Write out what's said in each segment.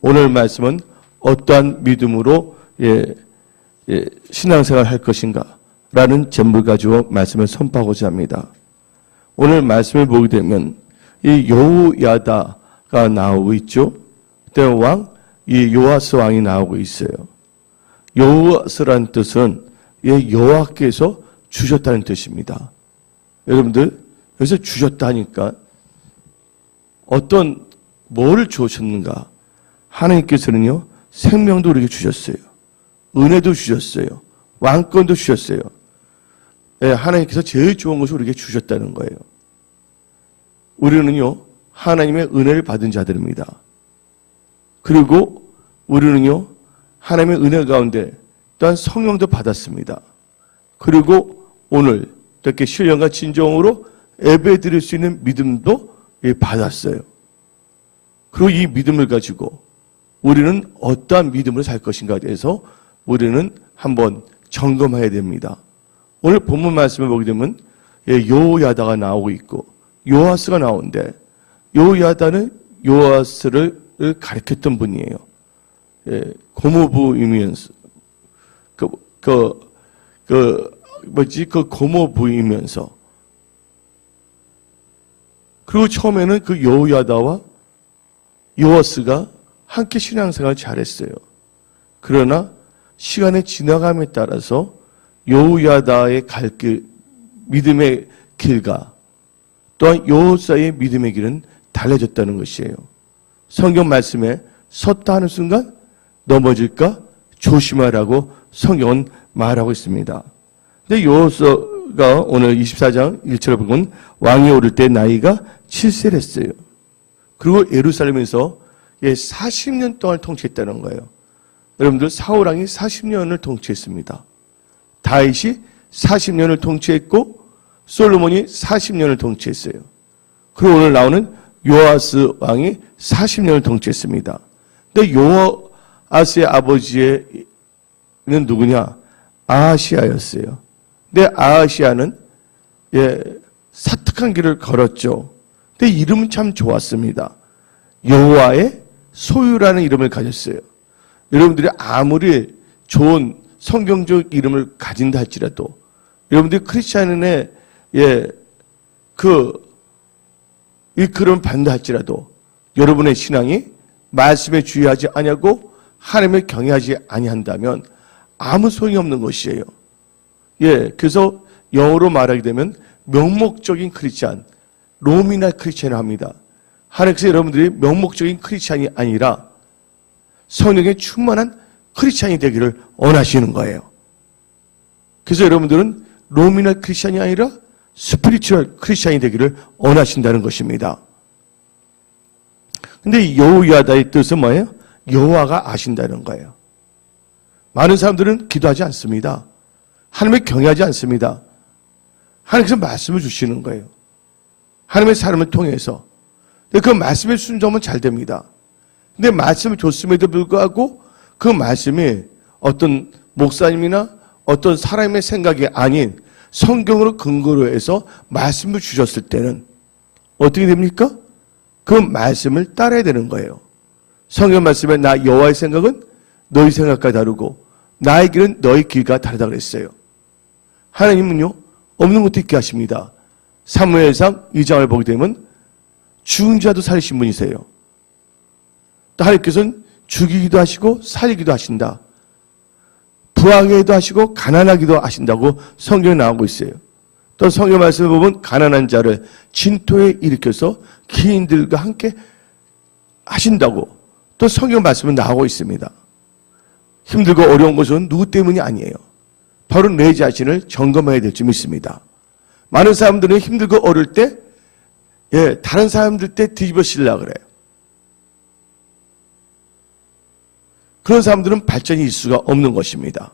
오늘 말씀은 어떠한 믿음으로 신앙생활 할 것인가 라는 제목을 가지고 말씀을 선포하고자 합니다. 오늘 말씀을 보게 되면 이 여호야다가 나오고 있죠. 그때 왕, 이 요아스 왕이 나오고 있어요. 요아스라는 뜻은 여호와께서 주셨다는 뜻입니다. 여러분들 여기서 주셨다니까 어떤 뭐를 주셨는가? 하나님께서는요 생명도 우리에게 주셨어요. 은혜도 주셨어요. 왕권도 주셨어요. 하나님께서 제일 좋은 것을 우리에게 주셨다는 거예요. 우리는요 하나님의 은혜를 받은 자들입니다. 그리고 우리는요 하나님의 은혜 가운데 또한 성령도 받았습니다. 그리고 오늘 이렇게 신령과 진정으로 예배 드릴 수 있는 믿음도 받았어요. 그리고 이 믿음을 가지고 우리는 어떠한 믿음으로 살 것인가에 대해서 우리는 한번 점검해야 됩니다. 오늘 본문 말씀을 보게 되면 여호야다가 나오고 있고 요아스가 나오는데 여호야다는 요아스를 가르쳤던 분이에요. 고모부이면서 고모부이면서 그리고 처음에는 그 여호야다와 요아스가 함께 신앙생활을 잘했어요. 그러나 시간의 지나감에 따라서 여호야다의 갈 길, 믿음의 길과 또한 요아스의 믿음의 길은 달라졌다는 것이에요. 성경 말씀에 섰다 하는 순간 넘어질까 조심하라고 성경은 말하고 있습니다. 근데 요아스가 오늘 24장 1절을 보면 왕이 오를 때 나이가 7세를 했어요. 그리고 예루살렘에서 40년 동안 통치했다는 거예요. 여러분들 사울왕이 40년을 통치했습니다. 다윗이 40년을 통치했고 솔로몬이 40년을 통치했어요. 그리고 오늘 나오는 요아스 왕이 40년을 통치했습니다. 근데 요아스의 아버지는 누구냐? 아하시아였어요. 근데 아하시아는 사특한 길을 걸었죠. 근데 이름은 참 좋았습니다. 여호와의 소유라는 이름을 가졌어요. 여러분들이 아무리 좋은 성경적 이름을 가진다 할지라도 여러분들이 크리스찬의 일컬음을 받는다 할지라도 여러분의 신앙이 말씀에 주의하지 아니하고 하나님을 경외하지 아니한다면 아무 소용이 없는 것이에요. 그래서 영어로 말하게 되면 명목적인 크리스찬, 노미널 크리스찬을 합니다. 하나님께서 여러분들이 명목적인 크리스찬이 아니라 성령에 충만한 크리스찬이 되기를 원하시는 거예요. 그래서 여러분들은 노미널 크리스찬이 아니라 스피리추얼 크리스찬이 되기를 원하신다는 것입니다. 근데 여호야다의 뜻은 뭐예요? 여호와가 아신다는 거예요. 많은 사람들은 기도하지 않습니다. 하나님을 경외하지 않습니다. 하나님께서 말씀을 주시는 거예요. 하나님의 사람을 통해서. 그 말씀에 순종하면 잘 됩니다. 근데 말씀을 줬음에도 불구하고 그 말씀이 어떤 목사님이나 어떤 사람의 생각이 아닌 성경으로 근거로 해서 말씀을 주셨을 때는 어떻게 됩니까? 그 말씀을 따라야 되는 거예요. 성경 말씀에 나 여호와의 생각은 너희 생각과 다르고 나의 길은 너희 길과 다르다 그랬어요. 하나님은요 없는 것도 있게 하십니다. 사무엘상 2장을 보게 되면 죽은 자도 살리신 분이세요. 또 하나님께서는 죽이기도 하시고 살리기도 하신다. 부하게도 하시고 가난하기도 하신다고 성경에 나오고 있어요. 또 성경 말씀을 보면 가난한 자를 진토에 일으켜서 기인들과 함께 하신다고 또 성경 말씀은 나오고 있습니다. 힘들고 어려운 것은 누구 때문이 아니에요. 바로 내 자신을 점검해야 될 줄 믿습니다. 많은 사람들은 힘들고 어려울 때 다른 사람들 때 뒤집어 쓰려고 그래요. 그런 사람들은 발전이 있을 수가 없는 것입니다.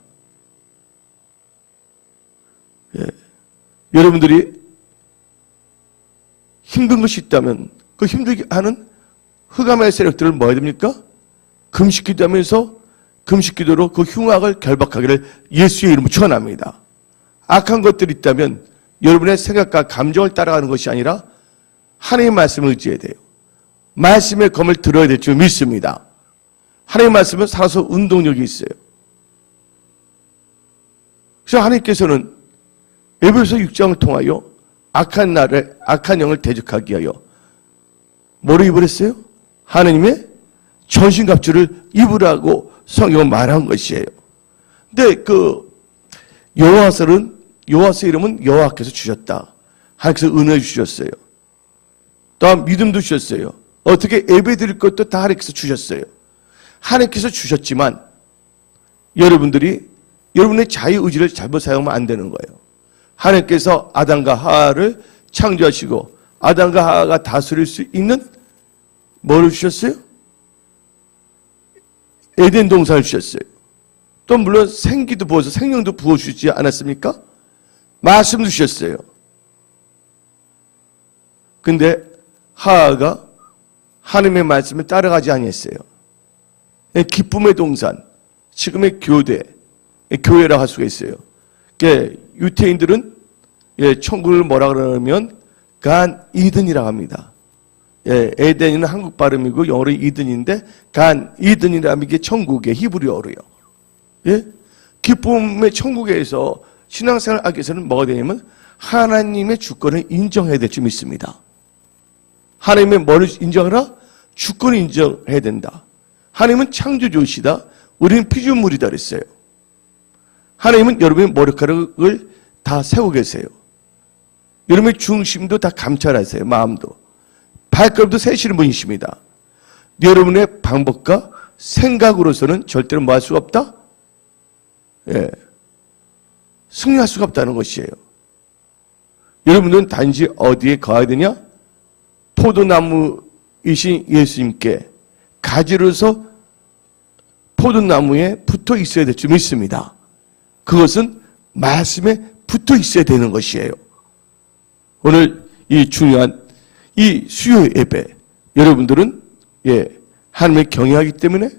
여러분들이 힘든 것이 있다면 그 힘들게 하는 흑암의 세력들을 뭐 해야 됩니까? 금식기도하면서 금식기도로 그 흉악을 결박하기를 예수의 이름으로 축원합니다. 악한 것들이 있다면 여러분의 생각과 감정을 따라가는 것이 아니라 하나님의 말씀을 의지해야 돼요. 말씀의 검을 들어야 될 줄 믿습니다. 하나님의 말씀은 살아서 운동력이 있어요. 그래서 하나님께서는 에베소 6장을 통하여 악한 영을 대적하기 위하여 뭐를 입으랬어요? 하나님의 전신갑주를 입으라고 성경은 말한 것이에요. 근데 여호와서 이름은 여호와께서 주셨다. 하나님께서 은혜 주셨어요. 또한 믿음도 주셨어요. 어떻게 예배드릴 것도 다 하나님께서 주셨어요. 하나님께서 주셨지만 여러분들이 여러분의 자유의지를 잘못 사용하면 안 되는 거예요. 하나님께서 아담과 하와를 창조하시고 아담과 하와가 다스릴 수 있는 뭐를 주셨어요? 에덴 동산을 주셨어요. 또 물론 생기도 부어서 생명도 부어주지 않았습니까? 말씀도 주셨어요. 근데 하와가 하나님의 말씀을 따라가지 아니했어요. 기쁨의 동산, 지금의 교회라고 할 수가 있어요. 유태인들은 천국을 뭐라 그러냐면 간 이든이라고 합니다. 에덴은 한국 발음이고 영어로 이든인데 간 이든이라는 게 천국의 히브리어로요. 기쁨의 천국에서 신앙생활 하기 위해서는 뭐가 되냐면 하나님의 주권을 인정해야 될 줄 믿습니다. 하나님의 뭐를 인정하라? 주권을 인정해야 된다. 하나님은 창조주시다. 우리는 피조물이다 그랬어요. 하나님은 여러분의 머리카락을 다 세우고 계세요. 여러분의 중심도 다 감찰하세요. 마음도. 발걸음도 세시는 분이십니다. 여러분의 방법과 생각으로서는 절대로 뭐 할 수가 없다? 승리할 수가 없다는 것이에요. 여러분들은 단지 어디에 거해야 되냐? 포도나무이신 예수님께 가지로서 포도나무에 붙어 있어야 될 줄 믿습니다. 그것은 말씀에 붙어 있어야 되는 것이에요. 오늘 이 중요한 이 수요 예배, 여러분들은 하나님을 경외하기 때문에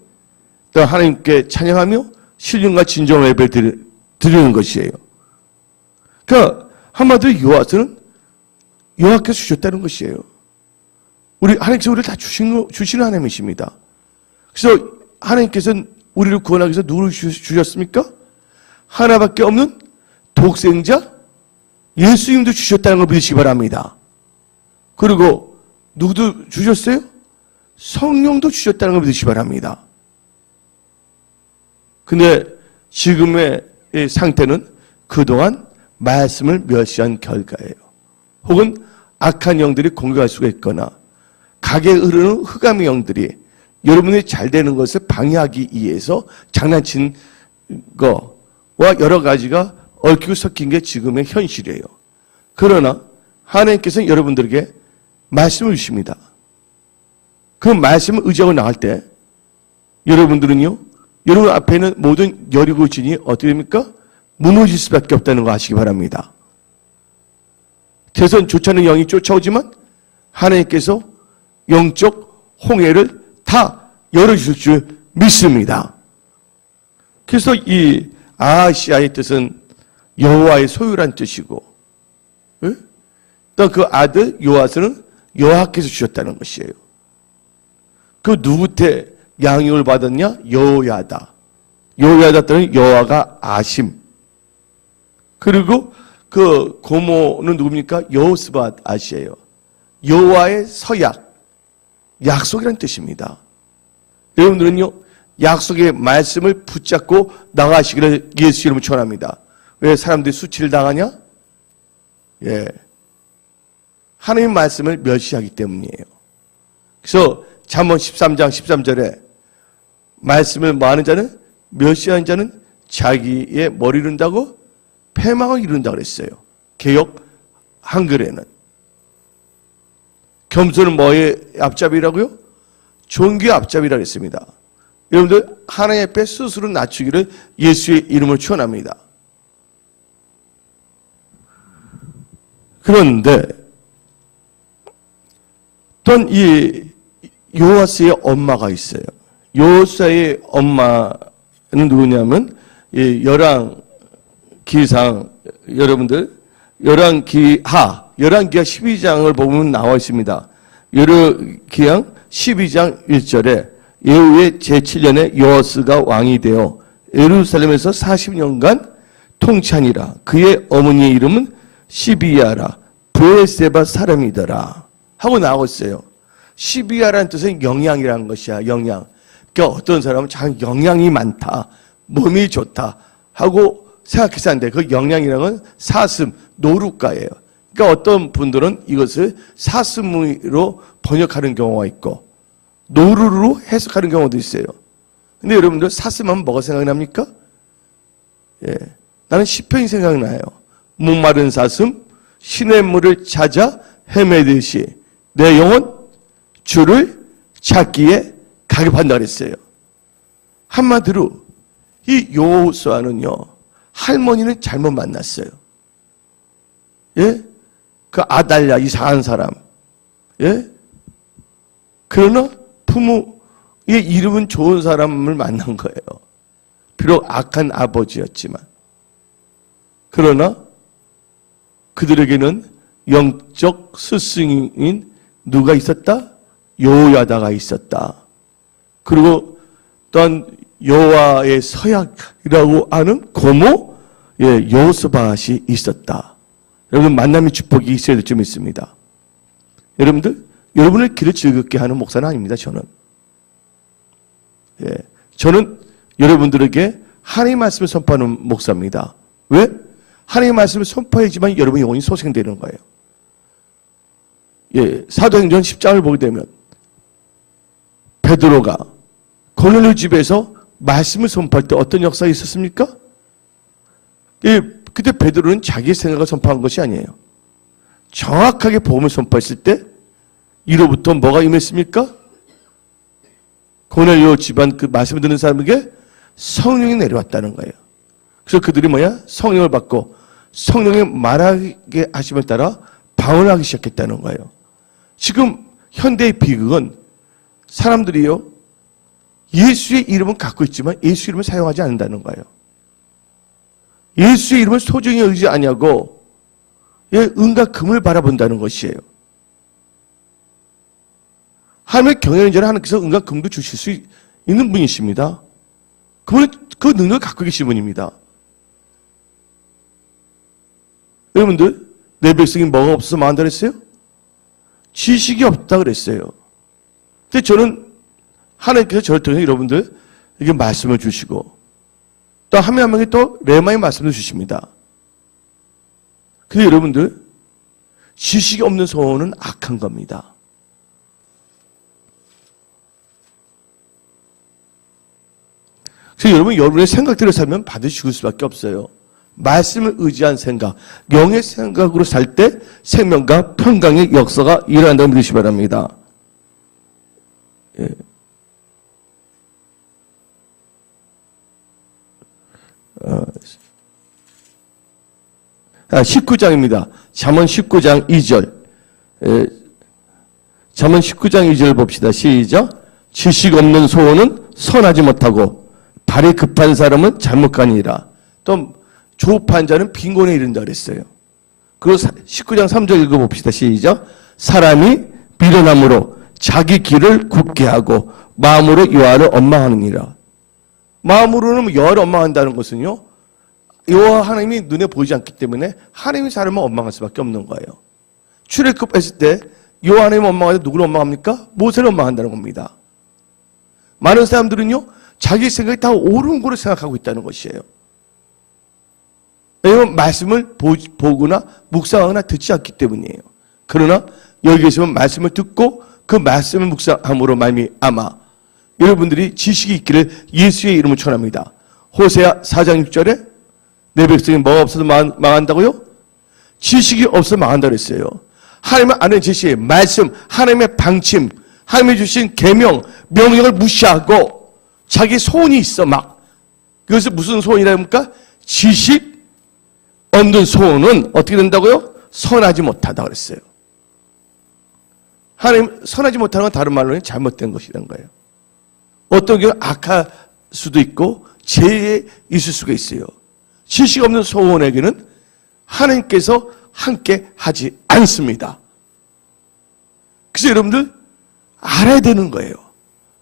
또 하나님께 찬양하며 신령과 진정 예배 드리는 것이에요. 그러니까 한마디로 여호와서는 여호와께서 주셨다는 것이에요. 하나님께서 우리를 다 주시는 하나님이십니다. 그래서 하나님께서는 우리를 구원하기 위해서 누구를 주셨습니까? 하나밖에 없는 독생자 예수님도 주셨다는 걸 믿으시기 바랍니다. 그리고 누구도 주셨어요? 성령도 주셨다는 걸 믿으시기 바랍니다. 근데 지금의 이 상태는 그동안 말씀을 멸시한 결과예요. 혹은 악한 영들이 공격할 수가 있거나 각에 흐르는 흑암의 영들이 여러분이 잘 되는 것을 방해하기 위해서 장난친 거와 여러 가지가 얽히고 섞인 게 지금의 현실이에요. 그러나 하나님께서는 여러분들에게 말씀을 주십니다. 그 말씀을 의지하고 나갈 때 여러분들은요, 여러분 앞에 있는 모든 여리고 진이 어떻게 됩니까? 무너질 수밖에 없다는 거 아시기 바랍니다. 대선 좋지 않은 영이 쫓아오지만 하나님께서 영적 홍해를 다 열어주실 줄 믿습니다. 그래서 이 아하시아의 뜻은 여호와의 소유란 뜻이고 또 그 아들 요아스는 여호와께서 주셨다는 것이에요. 그 누구한테 양육을 받았냐? 여호야다. 여호야다 때는 여호와가 아심. 그리고 그 고모는 누굽니까? 여호스밧 아시예요. 여호와의 서약, 약속이라는 뜻입니다. 여러분들은요, 약속의 말씀을 붙잡고 나가시기를 예수 이름으로 축원합니다. 왜 사람들이 수치를 당하냐? 하나님의 말씀을 멸시하기 때문이에요. 그래서 잠언 13장 13절에 말씀을 뭐하는 자는, 멸시하는 자는 자기의 머리를 이룬다고 패망을 이룬다고 그랬어요. 개역 한글에는. 겸손은 뭐의 앞잡이라고요? 존귀의 앞잡이라고 했습니다. 여러분들 하나님 앞에 스스로 낮추기를 예수의 이름으로 축원합니다. 그런데 또 이 요아스의 엄마가 있어요. 요아스의 엄마는 누구냐면 열왕기상 여러분들 열왕기하 12장을 보면 나와 있습니다. 열왕기상 12장 1절에 예후의 제7년에 여호아스가 왕이 되어 예루살렘에서 40년간 통치하니라. 그의 어머니의 이름은 시비야라 브에세바 사람이더라 하고 나오고 있어요. 시비야라는 뜻은 영양이라는 것이야. 영양. 그러니까 어떤 사람은 참 영양이 많다, 몸이 좋다 하고 생각해서 하는데, 그 영양이라는 건 사슴, 노루가예요. 그러니까 어떤 분들은 이것을 사슴으로 번역하는 경우가 있고 노루로 해석하는 경우도 있어요. 근데 여러분들 사슴하면 뭐가 생각납니까? 예, 나는 시편이 생각나요. 목마른 사슴 시냇물을 찾아 헤매듯이 내 영혼 주를 찾기에 가급한다 그랬어요. 한마디로 이 여호수아는요, 할머니는 잘못 만났어요. 예? 그 아달랴 이상한 사람. 예? 그러나 부모의 이름은 좋은 사람을 만난 거예요. 비록 악한 아버지였지만. 그러나 그들에게는 영적 스승인 누가 있었다? 여호야다가 있었다. 그리고 또한 여호와의 서약이라고 하는 고모 여호스밧이 있었다. 여러분, 만남의 축복이 있어야 될 점 있습니다. 여러분들, 여러분을 길을 즐겁게 하는 목사는 아닙니다. 저는 저는 여러분들에게 하나님의 말씀을 선포하는 목사입니다. 왜? 하나님의 말씀을 선포해야지만 여러분의 영혼이 소생되는 거예요. 사도행전 10장을 보게 되면 베드로가 고넬료 집에서 말씀을 선포할 때 어떤 역사가 있었습니까? 그때 베드로는 자기의 생각을 선포한 것이 아니에요. 정확하게 복음을 선포했을 때 이로부터 뭐가 임했습니까? 고넬료 집안 그 말씀을 듣는 사람에게 성령이 내려왔다는 거예요. 그래서 그들이 성령을 받고 성령의 말하게 하심을 따라 방언하기 시작했다는 거예요. 지금 현대의 비극은 사람들이요, 예수의 이름은 갖고 있지만 예수 이름을 사용하지 않는다는 거예요. 예수의 이름을 소중히 여기지 아니하고 은과 금을 바라본다는 것이에요. 하나님의 경외하는 자는 하나님께서 은과 금도 주실 수 있는 분이십니다. 그분은 그 능력을 갖고 계신 분입니다. 여러분들, 내 백성이 뭐가 없어서 망한다 그랬어요? 지식이 없다 그랬어요. 근데 저는 하나님께서 저를 통해서 여러분들 이게 말씀을 주시고 또 한 명 한 명이 또 레마의 말씀을 주십니다. 근데 여러분들, 지식이 없는 소원은 악한 겁니다. 그래서 여러분의 생각대로 살면 반드시 죽을 수밖에 없어요. 말씀을 의지한 생각, 영의 생각으로 살 때 생명과 평강의 역사가 일어난다고 믿으시기 바랍니다. 19장입니다. 잠언 19장 2절. 잠언 19장 2절 봅시다. 시작. 지식 없는 소원은 선하지 못하고 발이 급한 사람은 잘못 가니라. 또 조급한 자는 빈곤에 이른다 그랬어요. 그리고 19장 3절 읽어봅시다. 시작. 사람이 미련함으로 자기 길을 굳게 하고 마음으로 여호와를 원망하느니라. 마음으로는 여호와를 원망한다는 것은요, 여호와 하나님이 눈에 보이지 않기 때문에 하나님이 사람을 원망할 수밖에 없는 거예요. 출애굽했을 때 여호와 하나님을 원망할 때 누구를 원망합니까? 모세를 원망한다는 겁니다. 많은 사람들은요, 자기 생각이 다 옳은 거로 생각하고 있다는 것이에요. 왜냐하면 말씀을 보거나 묵상하거나 듣지 않기 때문이에요. 그러나 여기 계시면 말씀을 듣고 그 말씀을 묵상함으로 말미암아 여러분들이 지식이 있기를 예수의 이름을 축원합니다. 호세아 4장 6절에 내 백성이 뭐가 없어서 망한다고요? 지식이 없어서 망한다고 했어요. 하나님의 아는 지식, 말씀, 하나님의 방침, 하나님이 주신 계명, 명령을 무시하고 자기 소원이 있어 막. 그것이 무슨 소원이랍니까? 지식 없는 소원은 어떻게 된다고요? 선하지 못하다 그랬어요. 하나님, 선하지 못하는 건 다른 말로는 잘못된 것이라는 거예요. 어떤 경우 악할 수도 있고 죄에 있을 수가 있어요. 지식 없는 소원에게는 하나님께서 함께 하지 않습니다. 그래서 여러분들 알아야 되는 거예요.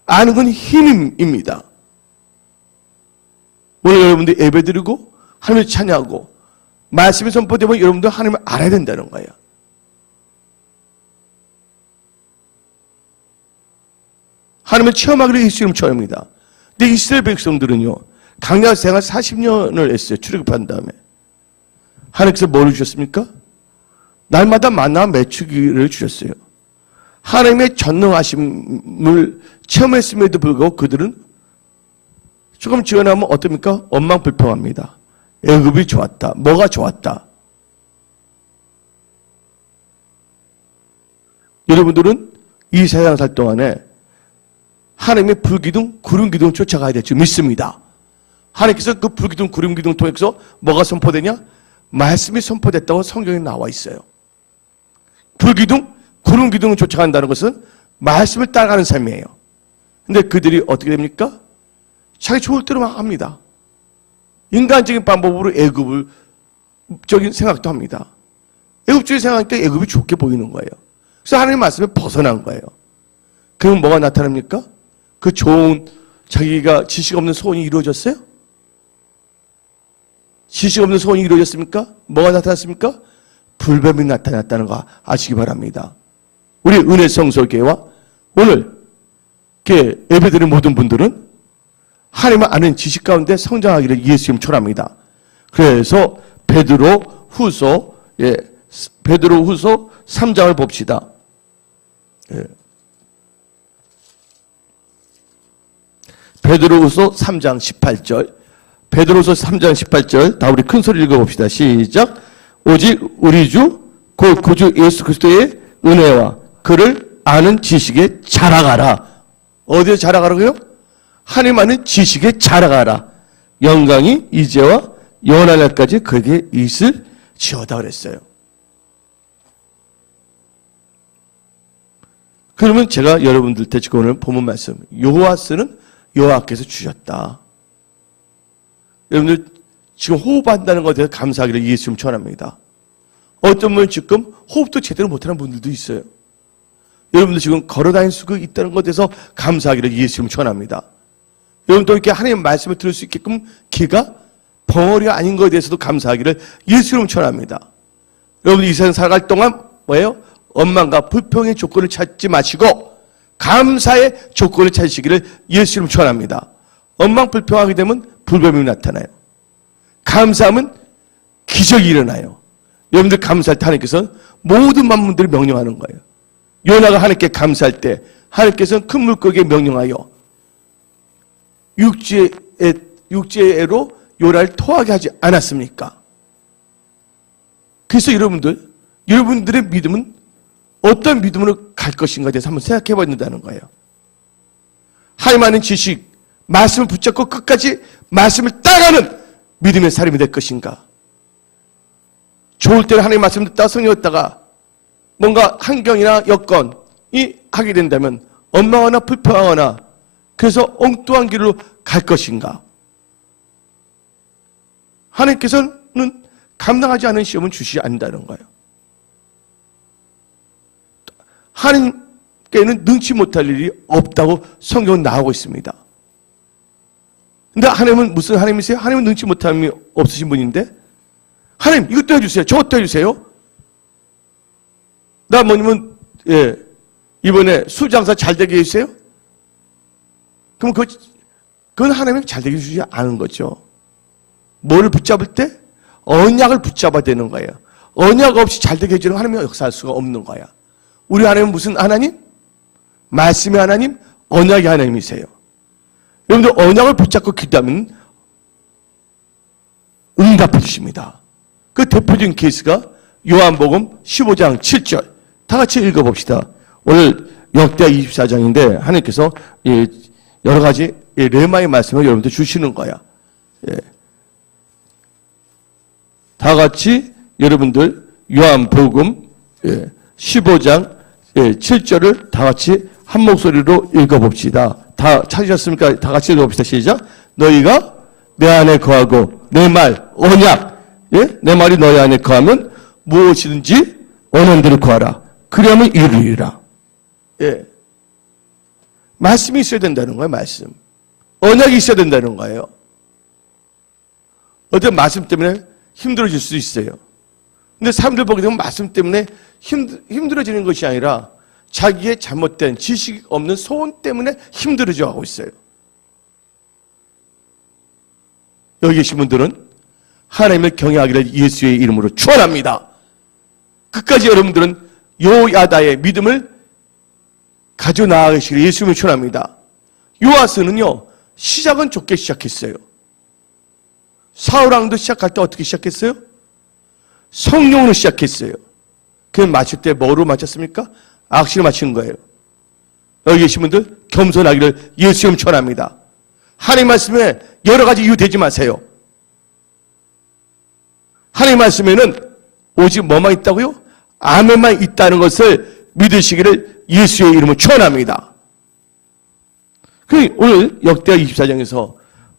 아는 건 힘입니다. 오늘 여러분들 예배드리고 하나님을 찬양하고 말씀이 선포되면 여러분들 하나님을 알아야 된다는 거예요. 하나님을 체험하기를 예수 이름 처음입니다. 근데 이스라엘 백성들은요, 광야 생활 40년을 했어요. 출애굽한 다음에. 하나님께서 뭘 주셨습니까? 날마다 만나 메추기를 주셨어요. 하나님의 전능하심을 체험했음에도 불구하고 그들은 조금 지어나면 어떻습니까? 원망불평합니다. 애굽이 좋았다. 뭐가 좋았다. 여러분들은 이 세상 살 동안에 하나님의 불기둥, 구름기둥 쫓아가야 될 줄 믿습니다. 하나님께서 그 불기둥, 구름기둥 통해서 뭐가 선포되냐? 말씀이 선포됐다고 성경에 나와 있어요. 불기둥, 구름기둥을 쫓아간다는 것은 말씀을 따라가는 삶이에요. 근데 그들이 어떻게 됩니까? 자기 좋을 대로 막 합니다. 인간적인 방법으로 애굽적인 생각도 합니다. 애굽적인 생각하니까 애굽이 좋게 보이는 거예요. 그래서 하나님의 말씀에 벗어난 거예요. 그럼 뭐가 나타납니까? 그 좋은 자기가 지식 없는 소원이 이루어졌어요? 지식 없는 소원이 이루어졌습니까? 뭐가 나타났습니까? 불뱀이 나타났다는 거 아시기 바랍니다. 우리 은혜성소교회와 오늘 예배드리는 모든 분들은 하나님을 아는 지식 가운데 성장하기를 예수 이름 축원합니다. 그래서 베드로 후서 3장을 봅시다. 베드로후서 3장 18절. 베드로후서 3장 18절. 다 우리 큰 소리 읽어봅시다. 시작. 오직 우리 주 곧 구주 예수 그리스도의 은혜와 그를 아는 지식에 자라가라. 어디에 자라가라고요? 하나님 아는 지식에 자라가라. 영광이 이제와 영원한 날까지 그에게 있을지어다 그랬어요. 그러면 제가 여러분들 때 지금 오늘 본문 말씀, 여호와스는 여호와께서 주셨다. 여러분들 지금 호흡한다는 것에 대해서 감사하기를 예수 이름 축원합니다. 어떤 분은 지금 호흡도 제대로 못하는 분들도 있어요. 여러분들 지금 걸어다닐 수가 있다는 것에 대해서 감사하기를 예수 이름 축원합니다. 여러분도 이렇게 하나님의 말씀을 들을 수 있게끔 귀가 벙어리가 아닌 것에 대해서도 감사하기를 예수 이름 축원합니다. 여러분들 이 세상 살아갈 동안 뭐예요? 원망과 불평의 조건을 찾지 마시고 감사의 조건을 찾으시기를 예수 이름 축원합니다. 원망 불평하게 되면 불뱀이 나타나요. 감사하면 기적이 일어나요. 여러분들 감사할 때 하나님께서는 모든 만물들을 명령하는 거예요. 요나가 하나님께 감사할 때 하나님께서는 큰 물고기에 명령하여 육지애로 요나를 토하게 하지 않았습니까? 그래서 여러분들의 믿음은 어떤 믿음으로 갈 것인가에 대해서 한번 생각해 봐야 된다는 거예요. 하나님 아는 지식, 말씀을 붙잡고 끝까지 말씀을 따라가는 믿음의 사람이 될 것인가? 좋을 때는 하나님 말씀 듣다가 성령 듣다가 뭔가 환경이나 여건이 하게 된다면 원망하거나 불평하거나 그래서 엉뚱한 길로 갈 것인가? 하나님께서는 감당하지 않은 시험은 주시지 않는다는 거예요. 하나님께는 능치 못할 일이 없다고 성경은 나오고 있습니다. 근데 하나님은 무슨 하나님이세요? 하나님은 능치 못함이 없으신 분인데 하나님 이것도 해주세요. 저것도 해주세요. 나 뭐냐면 이번에 수장사 잘 되게 해주세요. 그럼 그건 하나님이 잘 되게 해주지 않은 거죠. 뭐를 붙잡을 때? 언약을 붙잡아야 되는 거예요. 언약 없이 잘 되게 해주는 하나님이 역사할 수가 없는 거야. 우리 하나님은 무슨 하나님? 말씀의 하나님, 언약의 하나님이세요. 여러분들 언약을 붙잡고 기도하면 응답해 주십니다. 그 대표적인 케이스가 요한복음 15장 7절. 다 같이 읽어봅시다. 오늘 역대하 24장인데 하나님께서 여러 가지 레마의 말씀을 여러분들 주시는 거야. 다 같이 여러분들 요한복음 15장 7절을 다 같이 한 목소리로 읽어봅시다. 다 찾으셨습니까? 다 같이 읽어봅시다. 시작. 너희가 내 안에 거하고 내 말, 언약, 내 말이 너희 안에 거하면 무엇이든지 원하는 대로 구하라. 그리하면 이루리라. 말씀이 있어야 된다는 거예요. 말씀. 언약이 있어야 된다는 거예요. 어떤 말씀 때문에 힘들어질 수 있어요. 근데 사람들 보게 되면 말씀 때문에 힘들어지는 것이 아니라 자기의 잘못된 지식 없는 소원 때문에 힘들어져 하고 있어요. 여기 계신 분들은 하나님을 경외하기를 예수의 이름으로 축원합니다. 끝까지 여러분들은 요야다의 믿음을 가져 나아가시기를 예수님을 축원합니다. 요아스는요, 시작은 좋게 시작했어요. 사울왕도 시작할 때 어떻게 시작했어요? 성령으로 시작했어요. 그는 마칠 때 뭐로 마쳤습니까? 악시로 마친 거예요. 여기 계신 분들 겸손하기를 예수님 축원합니다. 하나님 말씀에 여러 가지 이유 되지 마세요. 하나님 말씀에는 오직 뭐만 있다고요? 아멘만 있다는 것을 믿으시기를 예수의 이름으로 축원합니다. 오늘 역대하 24장에서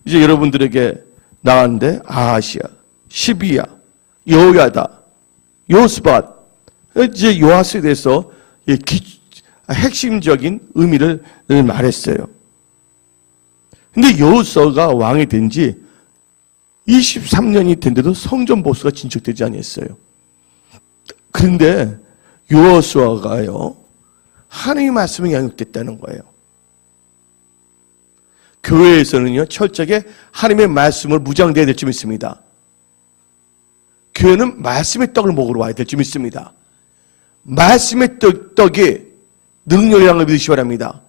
이제 여러분들에게 나왔는데 아하시야, 시비야, 여호야다, 요스밧, 이제 요아스에 대해서 핵심적인 의미를 말했어요. 근데 여호수아가 왕이 된 지 23년이 된데도 성전 보수가 진척되지 않았어요. 그런데 여호수아가요, 하나님의 말씀이 양육됐다는 거예요. 교회에서는요, 철저하게 하나님의 말씀을 무장돼야 될 줄 믿습니다. 교회는 말씀의 떡을 먹으러 와야 될 줄 믿습니다. 말씀의 떡이 능력이라는 걸 믿으시기 바랍니다.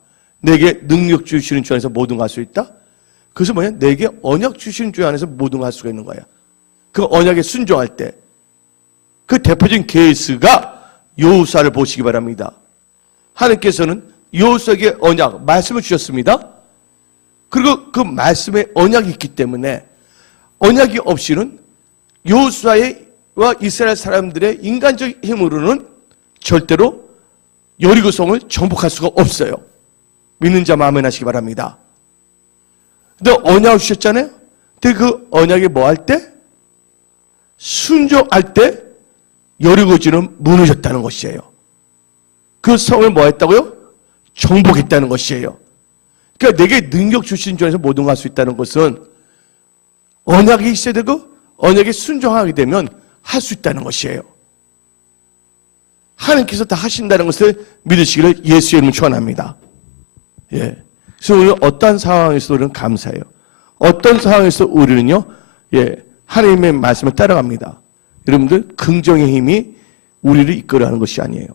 내게 능력 주시는 주 안에서 모든 걸 할 수 있다? 그것은 뭐냐? 내게 언약 주시는 주 안에서 모든 걸 할 수가 있는 거야. 그 언약에 순종할 때. 그 대표적인 케이스가 여호수아를 보시기 바랍니다. 하나님께서는 여호수아에게 언약, 말씀을 주셨습니다. 그리고 그 말씀에 언약이 있기 때문에 언약이 없이는 여호수아와 이스라엘 사람들의 인간적 힘으로는 절대로 여리고성을 정복할 수가 없어요. 믿는 자만 아멘 하시기 바랍니다. 근데 언약을 주셨잖아요. 근데 그 언약이 뭐 할 때? 순종할 때 여리고지는 무너졌다는 것이에요. 그 성을 뭐 했다고요? 정복했다는 것이에요. 그러니까 내게 능력 주신 주 안에서 모든 걸 할 수 있다는 것은 언약이 있어야 되고 언약에 순종하게 되면 할 수 있다는 것이에요. 하나님께서 다 하신다는 것을 믿으시기를 예수의 이름으로 축원합니다. 예. 그래서 우리는 어떤 상황에서도 우리는 감사해요. 어떤 상황에서 우리는요, 예, 하나님의 말씀을 따라갑니다. 여러분들, 긍정의 힘이 우리를 이끌어가는 것이 아니에요.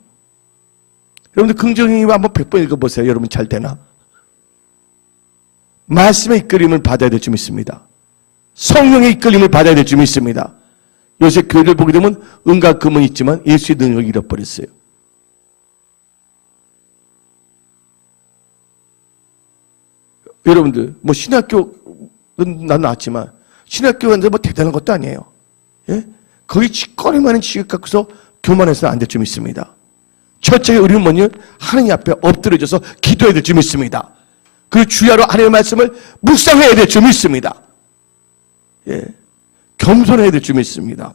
여러분들, 긍정의 힘을 한번 100번 읽어보세요. 여러분 잘 되나? 말씀의 이끌림을 받아야 될 줄 믿습니다. 성령의 이끌림을 받아야 될 줄 믿습니다. 요새 교회를 보게 되면 은과 금은 있지만 예수의 능력을 잃어버렸어요. 여러분들, 뭐 신학교는 난 나왔지만 신학교 갔는데 뭐 대단한 것도 아니에요. 예? 거기 짓거리 많은 지식 갖고서 교만해서는 안 될 줄 믿습니다. 철저히 우리는 뭐냐? 하나님 앞에 엎드려져서 기도해야 될 줄 믿습니다. 그 주야로 하나님의 말씀을 묵상해야 될 줄 믿습니다. 예. 겸손해야 될 줄 믿습니다.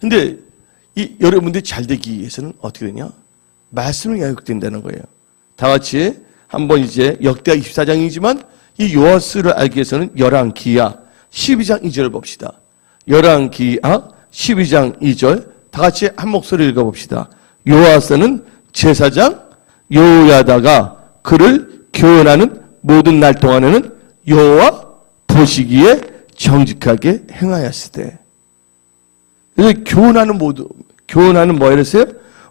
근데 이 여러분들이 잘 되기 위해서는 어떻게 되냐? 말씀을 양육된다는 거예요. 다 같이 한번 이제 역대하 24장이지만 이 요아스를 알기 위해서는 열왕기하 12장 2절을 봅시다. 열왕기하 12장 2절 다 같이 한 목소리 읽어봅시다. 요아스는 제사장 요야다가 그를 교훈하는 모든 날 동안에는 여호와 보시기에 정직하게 행하였으되. 그래서 교훈하는 뭐 이랬어요?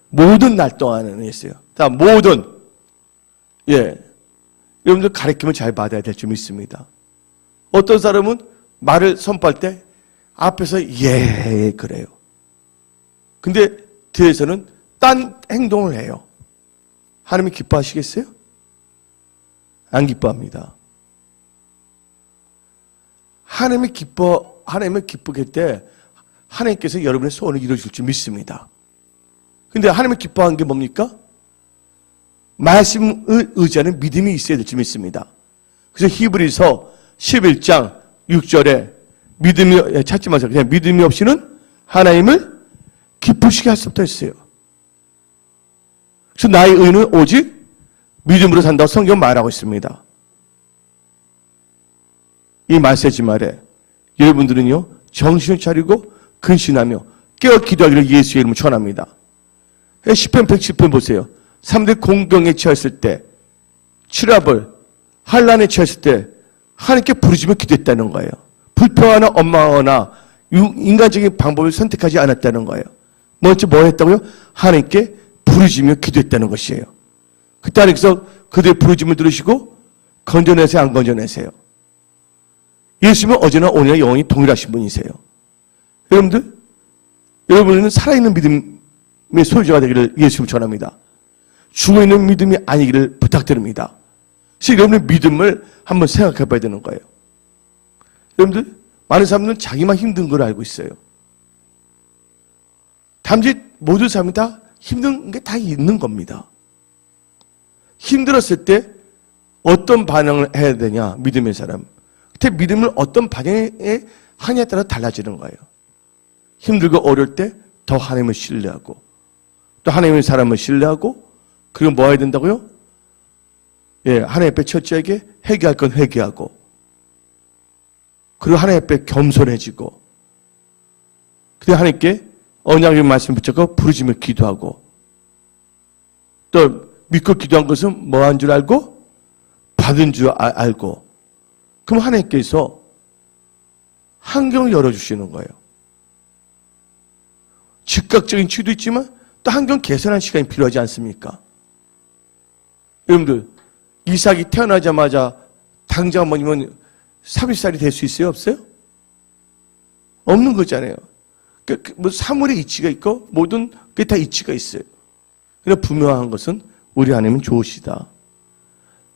모든 날 동안에는 했어요. 자, 모든. 예. 여러분들 가르침을 잘 받아야 될 줄 믿습니다. 어떤 사람은 말을 선포할 때 앞에서 예, 그래요. 근데 뒤에서는 딴 행동을 해요. 하나님이 기뻐하시겠어요? 안 기뻐합니다. 하나님을 기쁘게 할 때 하나님께서 여러분의 소원을 이루어줄 줄 믿습니다. 근데 하나님을 기뻐하는 게 뭡니까? 말씀을 의지하는 믿음이 있어야 될 줄 믿습니다. 그래서 히브리서 11장 6절에 믿음이 찾지 마세요. 그냥 믿음이 없이는 하나님을 기쁘시게 할 수 없다 했어요. 그래서 나의 의는 오직 믿음으로 산다고 성경 말하고 있습니다. 이 말세지 말에 여러분들은요 정신을 차리고 근신하며 깨어 기도하기를 예수의 이름으로 축원합니다. 시편 110편 보세요. 3대 공경에 처했을 때, 치라벌, 환란에 처했을 때 하나님께 부르짖으며 기도했다는 거예요. 불평하나 원망하거나 인간적인 방법을 선택하지 않았다는 거예요. 먼저 뭐 했다고요? 하나님께 부르짖으며 기도했다는 것이에요. 그때 하나님께서 그들의 부르짖음을 들으시고 건져내세요, 안 건져내세요? 예수님은 어제나 오늘나 영원히 동일하신 분이세요. 여러분들, 여러분은 살아있는 믿음의 소유자가 되기를 예수님 전합니다. 죽어있는 믿음이 아니기를 부탁드립니다. 그래서 여러분의 믿음을 한번 생각해 봐야 되는 거예요. 여러분들, 많은 사람들은 자기만 힘든 걸 알고 있어요. 단지 모든 사람이 다 힘든 게 다 있는 겁니다. 힘들었을 때 어떤 반응을 해야 되냐, 믿음의 사람. 그때 믿음을 어떤 반응에 하냐에 따라 달라지는 거예요. 힘들고 어려울 때 더 하나님을 신뢰하고, 또 하나님의 사람을 신뢰하고, 그리고 뭐 해야 된다고요? 예, 하나님 앞에 철저하게 회개할 건 회개하고, 그리고 하나님 앞에 겸손해지고, 그리고 하나님께 언약의 말씀 붙잡고 부르짖으며 기도하고, 또 믿고 기도한 것은 뭐 한 줄 알고? 받은 줄 알고, 그럼 하나님께서 환경을 열어주시는 거예요. 즉각적인 치유도 있지만 또 환경 개선하는 시간이 필요하지 않습니까? 여러분들, 이삭이 태어나자마자 당장 뭐냐면 30살이 될 수 있어요? 없어요? 없는 거잖아요. 뭐 사물의 이치가 있고 모든 게 다 이치가 있어요. 그러나 분명한 것은 우리 하나님은 좋으시다.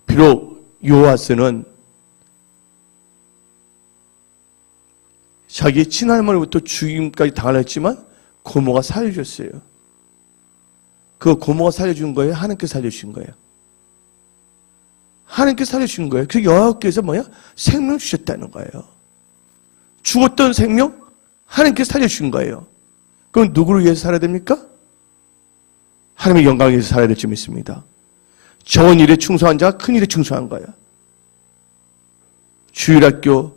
비록 요아스는 자기 친할머니부터 죽임까지 당하려 했지만 고모가 살려줬어요. 그 고모가 살려준 거예요? 하나님께서 살려주신 거예요? 하나님께서 살려주신 거예요. 그래서 여호와께서 뭐야? 생명 주셨다는 거예요. 죽었던 생명 하나님께서 살려주신 거예요. 그럼 누구를 위해서 살아야 됩니까? 하나님의 영광을 위해서 살아야 될 줄 믿습니다. 적은 일에 충성한 자가 큰 일에 충성한 거예요. 주일학교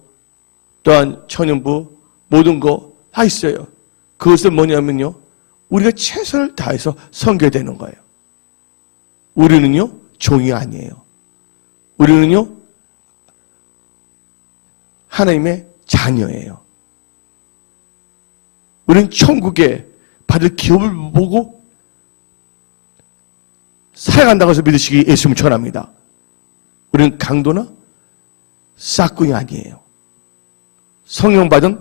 또한 청년부 모든 거 다 있어요. 그것은 뭐냐면요, 우리가 최선을 다해서 섬겨야 되는 거예요. 우리는요 종이 아니에요. 우리는요 하나님의 자녀예요. 우리는 천국에 받을 기업을 보고 살아간다고 해서 믿으시기 예수님을 전합니다. 우리는 강도나 싹꾼이 아니에요. 성령 받은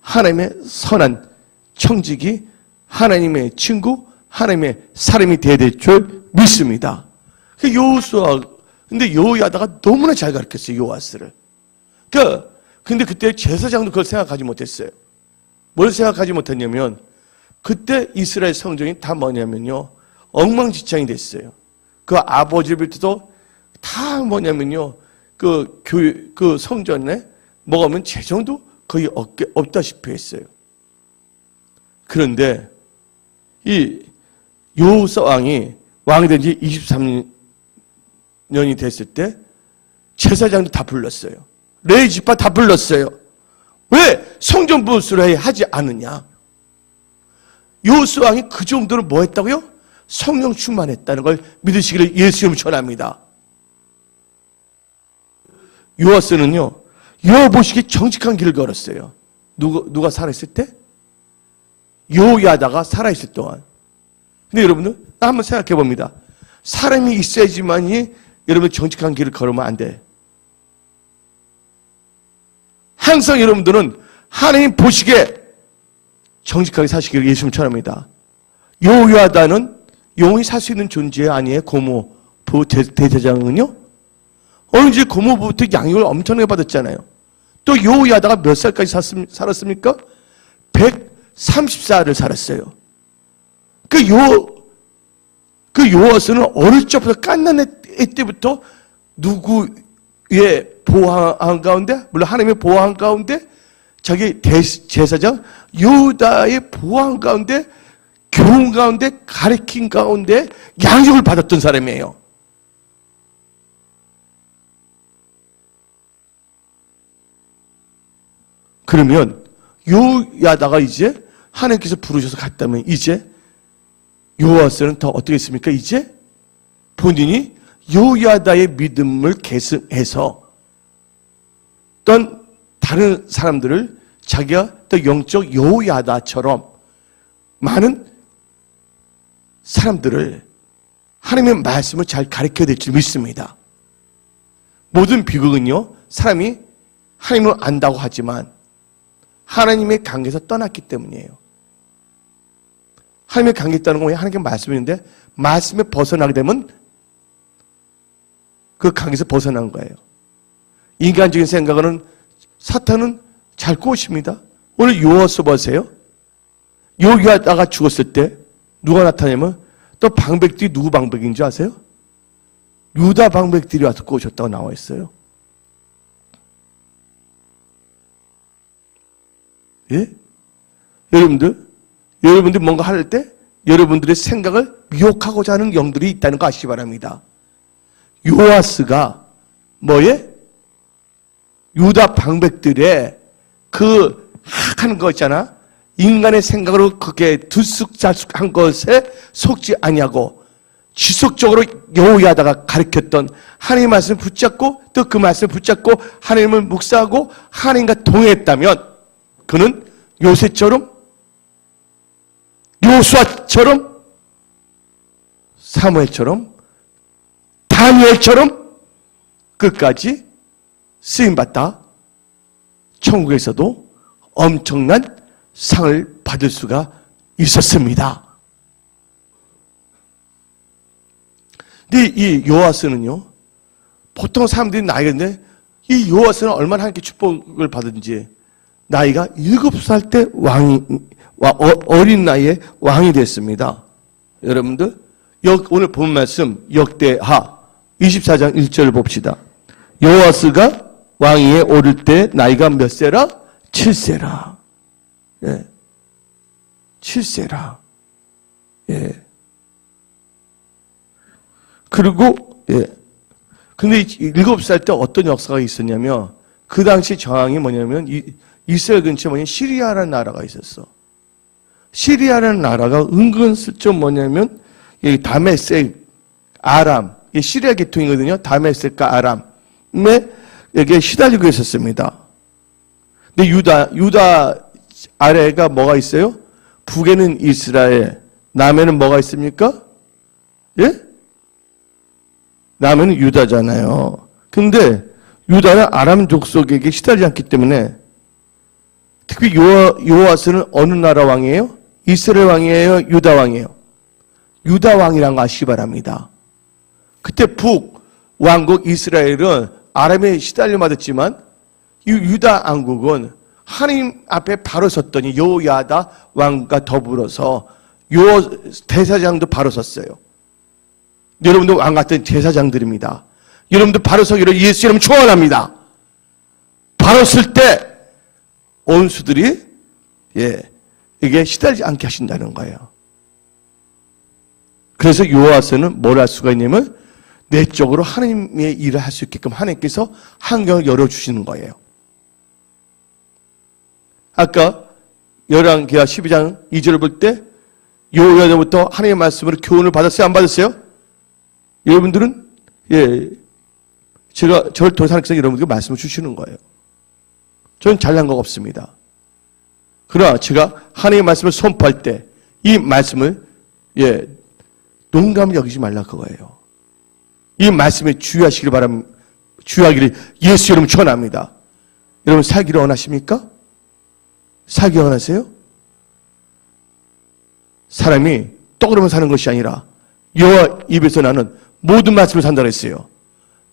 하나님의 선한 청직이 하나님의 친구, 하나님의 사람이 되어야 될 줄 믿습니다. 여호수아, 근데 여호야다가 너무나 잘 가르쳤어요, 요아스를. 근데 그때 제사장도 그걸 생각하지 못했어요. 뭘 생각하지 못했냐면, 그때 이스라엘 성전이 다 뭐냐면요, 엉망진창이 됐어요. 그 아버지를 비롯해서 다 뭐냐면요, 그 성전에 먹으면 재정도 거의 없다시피 했어요. 그런데 이 요호사 왕이 왕이 된 지 23년이 됐을 때 제사장도 다 불렀어요. 레위 지파 다 불렀어요. 왜 성전 보수를 하지 않느냐? 요호사 왕이 그 정도로 뭐 했다고요? 성령 충만했다는 걸 믿으시기를 예수님을 전합니다. 요아스는요, 여호보시기 정직한 길을 걸었어요. 누가 살아있을 때? 요야다가 살아있을 동안. 근데 여러분들, 한번 생각해 봅니다. 사람이 있어야지만이 여러분 정직한 길을 걸으면 안 돼. 항상 여러분들은 하나님 보시기에 정직하게 사시기를 예수님 전합니다. 요야다는 영원히 살 수 있는 존재 아니에요? 고모, 대제사장은요? 어느새 고모부부터 양육을 엄청나게 받았잖아요. 또 요야다가 몇 살까지 살았습니까? 130살을 살았어요. 그 요아스는 어릴 적부터 깐난 애 때부터 누구의 보호한 가운데, 물론 하나님의 보호한 가운데, 자기 제사장 유다의 보호한 가운데, 교훈 가운데, 가르친 가운데 양육을 받았던 사람이에요. 그러면 요야다가 이제 하나님께서 부르셔서 갔다면 이제 요아스는 더 어떻게 했습니까? 이제 본인이 요야다의 믿음을 계승해서 어떤 다른 사람들을 자기가 또 영적 요야다처럼 많은 사람들을 하나님의 말씀을 잘 가르쳐야 될 줄 믿습니다. 모든 비극은요, 사람이 하나님을 안다고 하지만 하나님의 관계에서 떠났기 때문이에요. 하나님의 관계에 있다는 건 하나님의 말씀인데 말씀에 벗어나게 되면 그 관계에서 벗어난 거예요. 인간적인 생각은 사탄은 잘 꼬십니다. 오늘 요아스 보세요. 요야다가 죽었을 때 누가 나타나면 또 방백들이 누구 방백인 줄 아세요? 유다 방백들이 와서 꼬셨다고 나와 있어요. 예? 여러분들 뭔가 할 때 여러분들의 생각을 미혹하고자 하는 영들이 있다는 거 아시기 바랍니다. 요아스가 뭐에? 유다 방백들의 그 하는 거 있잖아. 인간의 생각으로 그게 들쑥날쑥한 것에 속지 아니하고 지속적으로 여호야다가 가르쳤던 하나님의 말씀을 붙잡고 또 그 말씀을 붙잡고 하나님을 묵상하고 하나님과 동행했다면 그는 요새처럼 요수아처럼 사무엘처럼 다니엘처럼 끝까지 쓰임받다 천국에서도 엄청난 상을 받을 수가 있었습니다. 근데 이 요아스는요, 보통 사람들이 나이가 있는데 이 요아스는 얼마나 하나님께 축복을 받은지 나이가 7살 때 어린 나이에 왕이 됐습니다. 여러분들 오늘 본 말씀 역대하 24장 1절을 봅시다. 요아스가 왕위에 오를 때 나이가 몇 세라? 7세라. 예. 7세라. 예. 그리고, 예. 근데 7살 때 어떤 역사가 있었냐면, 그 당시 저항이 뭐냐면, 이스라엘 근처에 뭐냐면, 시리아라는 나라가 있었어. 시리아라는 나라가 은근슬쩍 뭐냐면, 다메섹, 아람, 시리아 계통이거든요. 다메섹과 아람에 여기에 시달리고 있었습니다. 근데 유다 아래가 뭐가 있어요? 북에는 이스라엘, 남에는 뭐가 있습니까? 예? 남에는 유다잖아요. 근데 유다는 아람 족속에게 시달리지 않기 때문에 특히 요아스는 어느 나라 왕이에요? 이스라엘 왕이에요? 유다 왕이에요? 유다 왕이란 거 아시기 바랍니다. 그때 북 왕국 이스라엘은 아람에 시달려 맞았지만 이 유다 왕국은 하나님 앞에 바로 섰더니 요야다 왕과 더불어서 대사장도 바로 섰어요. 여러분도 왕 같은 제사장들입니다. 여러분도 바로 서기를 예수 이름 축원합니다. 바로 쓸 때 원수들이 이게 시달리지 않게 하신다는 거예요. 그래서 요아스는 뭘 할 수가 있냐면 내적으로 하나님의 일을 할 수 있게끔 하나님께서 환경을 열어주시는 거예요. 아까 열왕기하 12장 2절을 볼 때 요야다부터 하나님의 말씀으로 교훈을 받았어요? 안 받았어요? 여러분들은 저를 통해서 하나님께서 여러분들에게 말씀을 주시는 거예요. 저는 잘난 거 없습니다. 그러나 제가 하나님의 말씀을 선포할 때 이 말씀을 농감을 여기지 말라 그거예요. 이 말씀에 주의하시기를 바랍니다. 주의하기를 예수 이름 축원합니다. 여러분 살기를 원하십니까? 살기 원하세요? 사람이 떡으로만 사는 것이 아니라 여호와 입에서 나는 모든 말씀을 산다고 했어요.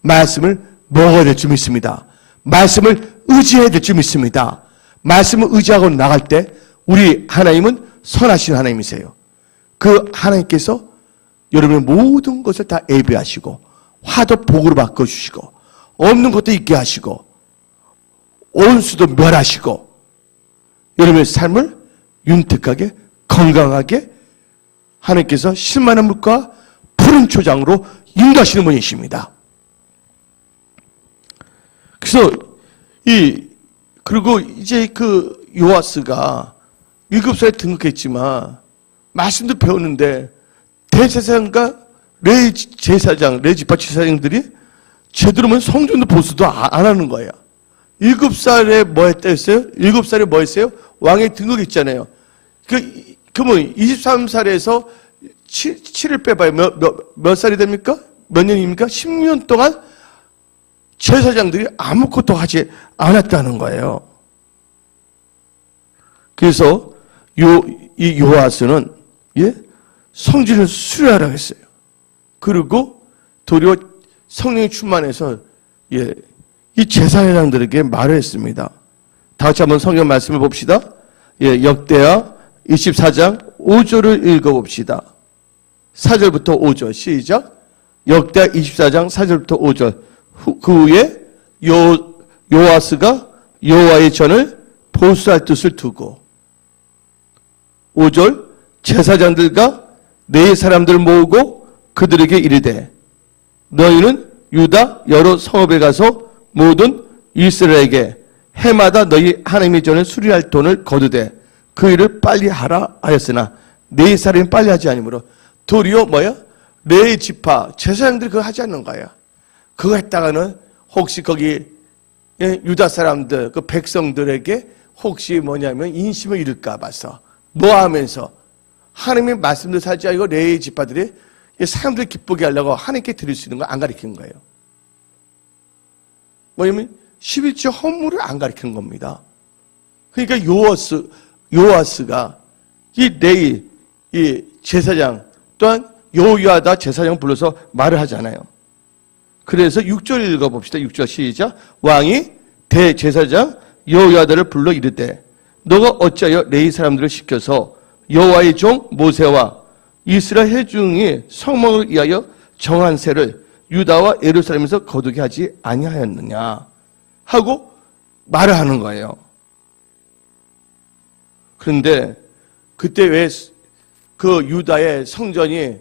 말씀을 먹어야 될 줄 믿습니다. 말씀을 의지해야 될 줄 믿습니다. 말씀을 의지하고 나갈 때 우리 하나님은 선하신 하나님이세요. 그 하나님께서 여러분의 모든 것을 다 예비하시고 화도 복으로 바꿔주시고 없는 것도 있게 하시고 온수도 멸하시고 여러분의 삶을 윤택하게 건강하게 하나님께서 실만한 물과 푸른 초장으로 인도하시는 분이십니다. 그래서 그리고 이제 그 요아스가 7살에 등극했지만 말씀도 배웠는데 대제사장과 레지파장, 레지파 제사장들이 제대로 면 성전도 보수도 안 하는 거야. 7살에 뭐 했다 했어요? 7살에 뭐 했어요? 왕의 등극했잖아요. 그러면 23살에서 7을 빼봐요. 몇 살이 됩니까? 몇 년입니까? 10년 동안 제사장들이 아무것도 하지 않았다는 거예요. 그래서 이 요아스는 성전을 수리하라고 했어요. 그리고 도리어 성령이 충만해서 이 제사장들에게 말을 했습니다. 다 같이 한번 성경 말씀을 봅시다. 역대하 24장 5절을 읽어봅시다. 4절부터 5절 시작. 역대하 24장 4절부터 5절. 그 후에 요아스가 여호와의 전을 보수할 뜻을 두고 5절 제사장들과 네 사람들을 모으고 그들에게 이르되 너희는 유다 여러 성읍에 가서 모든 이스라엘에게 해마다 너희 하나님의 전을 수리할 돈을 거두되 그 일을 빨리 하라 하였으나 네 사람이 빨리 하지 않으므로 도리어 네 지파 제사장들이 그거 하지 않는 거야. 그거 했다가는 혹시 거기 유다 사람들 그 백성들에게 혹시 인심을 잃을까 봐서 뭐 하면서 하나님의 말씀도 살지 않고 레위 지파들이 사람들이 기쁘게 하려고 하나님께 드릴 수 있는 걸 안 가르치는 거예요. 뭐냐면 11조 헌물을 안 가르치는 겁니다. 그러니까 요아스가 이 제사장 또한 여호야다 제사장 불러서 말을 하잖아요. 그래서 6절 읽어봅시다. 6절 시작. 왕이 대제사장 여호야다를 불러 이르되 너가 어찌하여 레위 사람들을 시켜서 여호와의 종 모세와 이스라엘 회중이 성막을 위하여 정한 세를 유다와 예루살렘에서 거두게 하지 아니하였느냐 하고 말을 하는 거예요. 그런데 그때 왜 그 유다의 성전이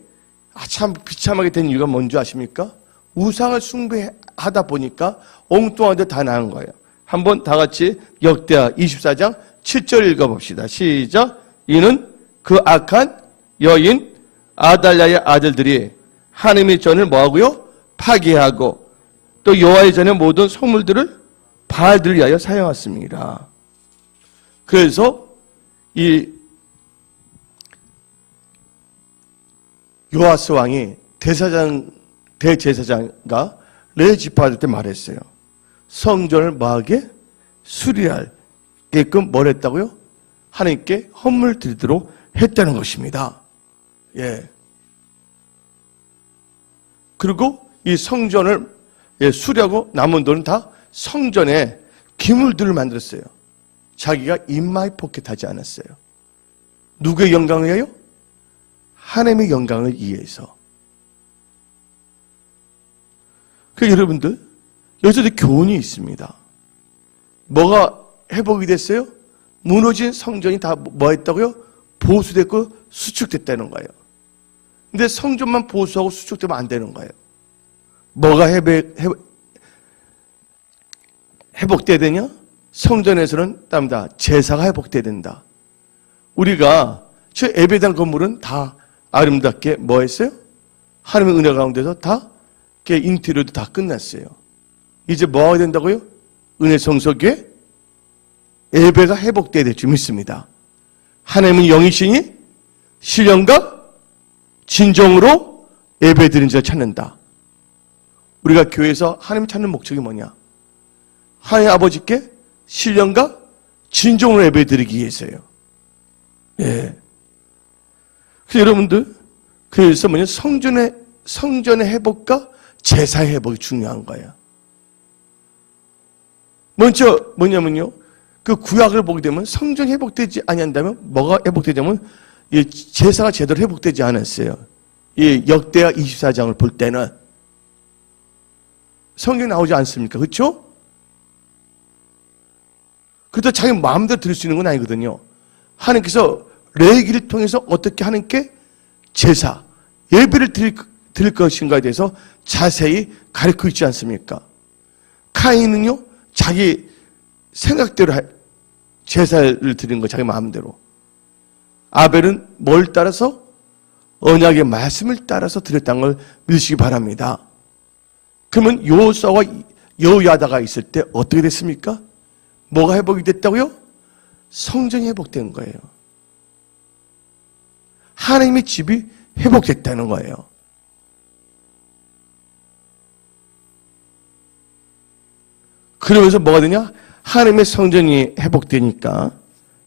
참 비참하게 된 이유가 뭔지 아십니까? 우상을 숭배하다 보니까 엉뚱한 데 다 나은 거예요. 한번 다 같이 역대하 24장 7절 읽어봅시다. 시작. 이는 그 악한 여인 아달랴의 아들들이 하나님의 전을 뭐하고요? 파괴하고 또 여호와의 전의 모든 소물들을 바알들을 위하여 사용했습니다. 그래서 이 요아스 왕이 대제사장과 레지파들한테 말했어요. 성전을 뭐하게? 수리하게끔 뭘 했다고요? 하나님께 헌물 드리도록 했다는 것입니다. 그리고 이 성전을 수리하고 남은 돈은 다 성전에 기물들을 만들었어요. 자기가 인마이 포켓하지 않았어요. 누구의 영광을 위하여? 하나님의 영광을 위해서. 여러분들 여기서도 교훈이 있습니다. 뭐가 회복이 됐어요? 무너진 성전이 다 뭐 했다고요? 보수됐고 수축됐다는 거예요. 근데 성전만 보수하고 수축되면 안 되는 거예요. 뭐가 회복돼야 되냐? 성전에서는 땀다 제사가 회복돼야 된다. 우리가 저 예배당 건물은 다 아름답게 뭐 했어요? 하나님의 은혜 가운데서 다 인테리어도 다 끝났어요. 이제 뭐 하게 된다고요? 은혜 성소교회 예배가 회복돼야 될 줄 믿습니다. 하나님은 영이시니 신령과 진정으로 예배 드리는 자를 찾는다. 우리가 교회에서 하나님 찾는 목적이 뭐냐? 하나님 아버지께 신령과 진정으로 예배 드리기 위해서요. 그래서 여러분들, 그래서 성전의 회복과 제사의 회복이 중요한 거예요. 먼저 뭐냐면요, 그 구약을 보게 되면 성전이 회복되지 아니한다면 뭐가 회복되냐면 제사가 제대로 회복되지 않았어요. 이 역대하 24장을 볼 때는 성경이 나오지 않습니까? 그렇죠? 그래도 자기 마음대로 드릴 수 있는 건 아니거든요. 하나님께서 레위기를 통해서 어떻게 하나님께 제사, 예배를 드릴 것인가에 대해서 자세히 가르쳐 있지 않습니까? 카인은요, 자기 생각대로 제사를 드리는 거 자기 마음대로. 아벨은 뭘 따라서? 언약의 말씀을 따라서 드렸다는 걸 믿으시기 바랍니다. 그러면 여호수아와 여호야다가 있을 때 어떻게 됐습니까? 뭐가 회복이 됐다고요? 성전이 회복된 거예요. 하나님의 집이 회복됐다는 거예요. 그러면서 뭐가 되냐? 하나님의 성전이 회복되니까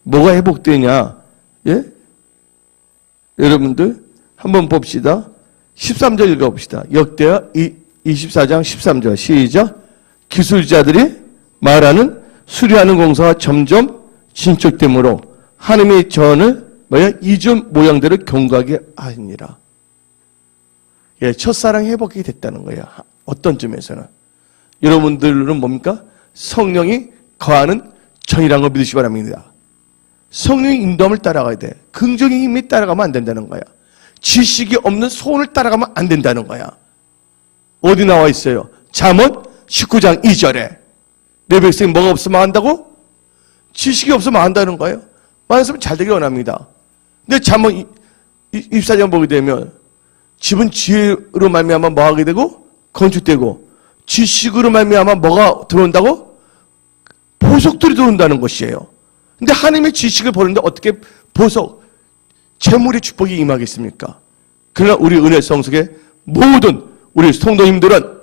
뭐가 회복되냐? 예? 여러분들 한번 봅시다. 13절 읽어봅시다. 역대하 24장 13절 시작. 기술자들이 말하는 수리하는 공사가 점점 진척되므로 하나님의 전을 이전 모양대로 경고하게 하니라. 예, 첫사랑이 회복이 됐다는 거예요. 어떤 점에서는. 여러분들은 뭡니까? 성령이 거하는 전이라는 걸 믿으시기 바랍니다. 성령의 인도함을 따라가야 돼. 긍정의 힘이 따라가면 안 된다는 거야. 지식이 없는 소원을 따라가면 안 된다는 거야. 어디 나와 있어요? 잠언 19장 2절에 내 백성이 뭐가 없으면 한다고? 지식이 없으면 한다는 거예요. 많으면 잘 되길 원합니다. 근데 잠언 24장 보게 되면 집은 지혜로 말미암아 뭐 하게 되고? 건축되고 지식으로 말미암아 뭐가 들어온다고? 보석들이 들어온다는 것이에요. 근데 하나님의 지식을 보는데 어떻게 보석, 재물의 축복이 임하겠습니까? 그러나 우리 은혜 성석의 모든 우리 성도님들은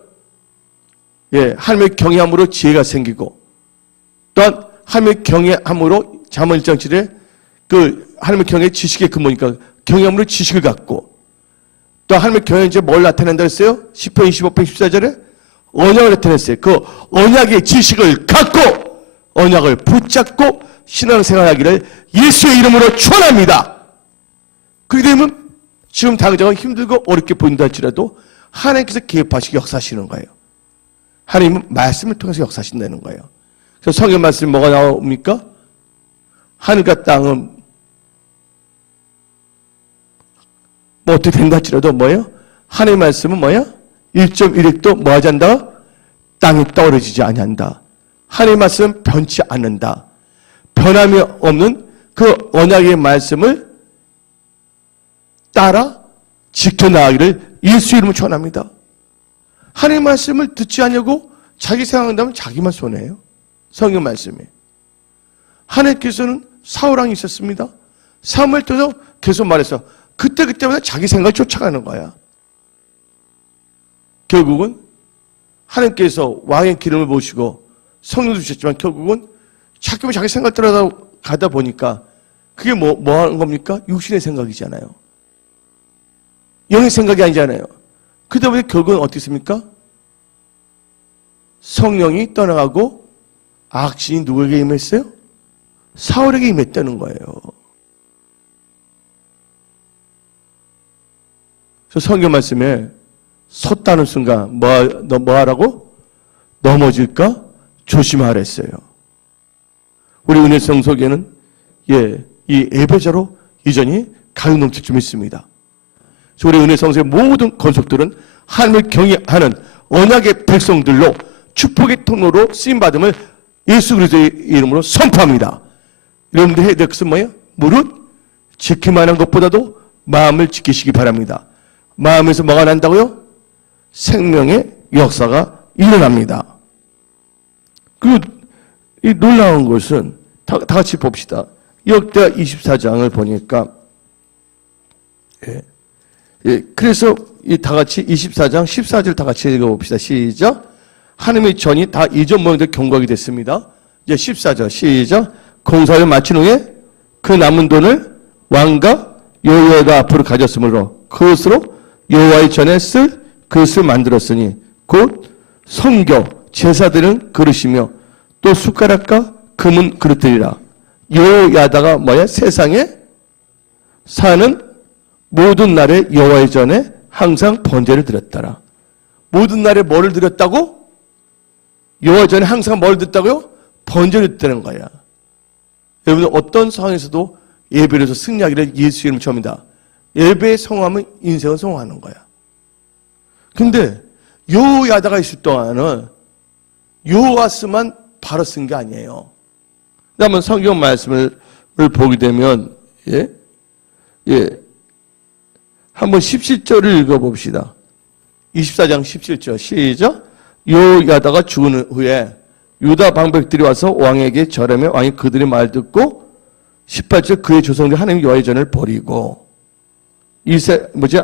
하나님의 경외함으로 지혜가 생기고 또한 하나님의 경외함으로 잠언 1장 7에 그 하나님의 경외 지식의 근본이니까 경외함으로 지식을 갖고 또 하나님의 경외는 이제 뭘 나타낸다 했어요? 10편 25편 14절에 언약을 나타냈어요. 그 언약의 지식을 갖고 언약을 붙잡고 신앙생활하기를 예수의 이름으로 축원합니다. 그렇게 되면 지금 당장은 힘들고 어렵게 보인다 할지라도 하나님께서 개입하시고 역사하시는 거예요. 하나님은 말씀을 통해서 역사하신다는 거예요. 그래서 성경 말씀이 뭐가 나옵니까? 하늘과 땅은 뭐 어떻게 된다 할지라도 뭐예요? 하나님의 말씀은 뭐예요? 1.1핵도 뭐 하지 않는다? 땅에 떨어지지 아니한다. 하나님의 말씀은 변치 않는다. 변함이 없는 그 언약의 말씀을 따라 지켜나가기를 예수 이름으로 축원합니다. 하나님의 말씀을 듣지 않냐고 자기 생각한다면 자기만 손해예요. 성경 말씀이. 하나님께서는 사울왕이 있었습니다. 사무엘 때도 계속 말해서 그때마다 자기 생각을 쫓아가는 거야. 결국은 하나님께서 왕의 기름을 보시고 성령도 주셨지만 결국은 자꾸만 자기 생각 따라가다 보니까 그게 뭐 하는 겁니까? 육신의 생각이잖아요. 영의 생각이 아니잖아요. 그러다 보니 결국은 어떻게 했습니까? 성령이 떠나가고 악신이 누구에게 임했어요? 사울에게 임했다는 거예요. 그래서 성경 말씀에 섰다는 순간 뭐 하라고? 넘어질까? 조심하라 했어요. 우리 은혜 성속에는 이 예배자로 이전이 가득 넘칠 줄 믿습니다. 우리 은혜 성소의 모든 건속들은 하나님을 경외하는 언약의 백성들로 축복의 통로로 쓰임받음을 예수 그리스도의 이름으로 선포합니다. 여러분들 해야 될 것은 뭐예요? 무릇 지키만한 것보다도 마음을 지키시기 바랍니다. 마음에서 뭐가 난다고요? 생명의 역사가 일어납니다. 그리고 이 놀라운 것은 다 같이 봅시다. 역대하 24장을 보니까 그래서 이 다 같이 24장 14절 다 같이 읽어봅시다. 시작. 하나님의 전이 다 이전 모양대로 경고하게 됐습니다. 이제 14절 시작. 공사를 마친 후에 그 남은 돈을 왕과 여호와가 앞으로 가졌으므로 그것으로 여호와의 전에 쓸 그릇을 만들었으니 곧 성교 제사드리는 그릇이며 또 숟가락과 금은 그릇들이라. 여호야다가 뭐야? 세상에 사는 모든 날에 여호와의 전에 항상 번제를 드렸더라. 모든 날에 뭐를 드렸다고? 여호와 전에 항상 뭘 드렸다고요? 번제를 드렸다는 거야. 여러분 어떤 상황에서도 예배를 해서 승리하기를 예수 이름 처음이다. 예배에 성공하면 인생은 성공하는 거야. 근데 여호야다가 있을 동안은 여호와스만 바로 쓴 게 아니에요. 한번 성경 말씀을 보게 되면, 한번 17절을 읽어봅시다. 24장 17절 시작. 요야다가 죽은 후에 유다 방백들이 와서 왕에게 절하며 왕이 그들의 말 듣고 18절 그의 조상들이 하나님 여호와의 전을 버리고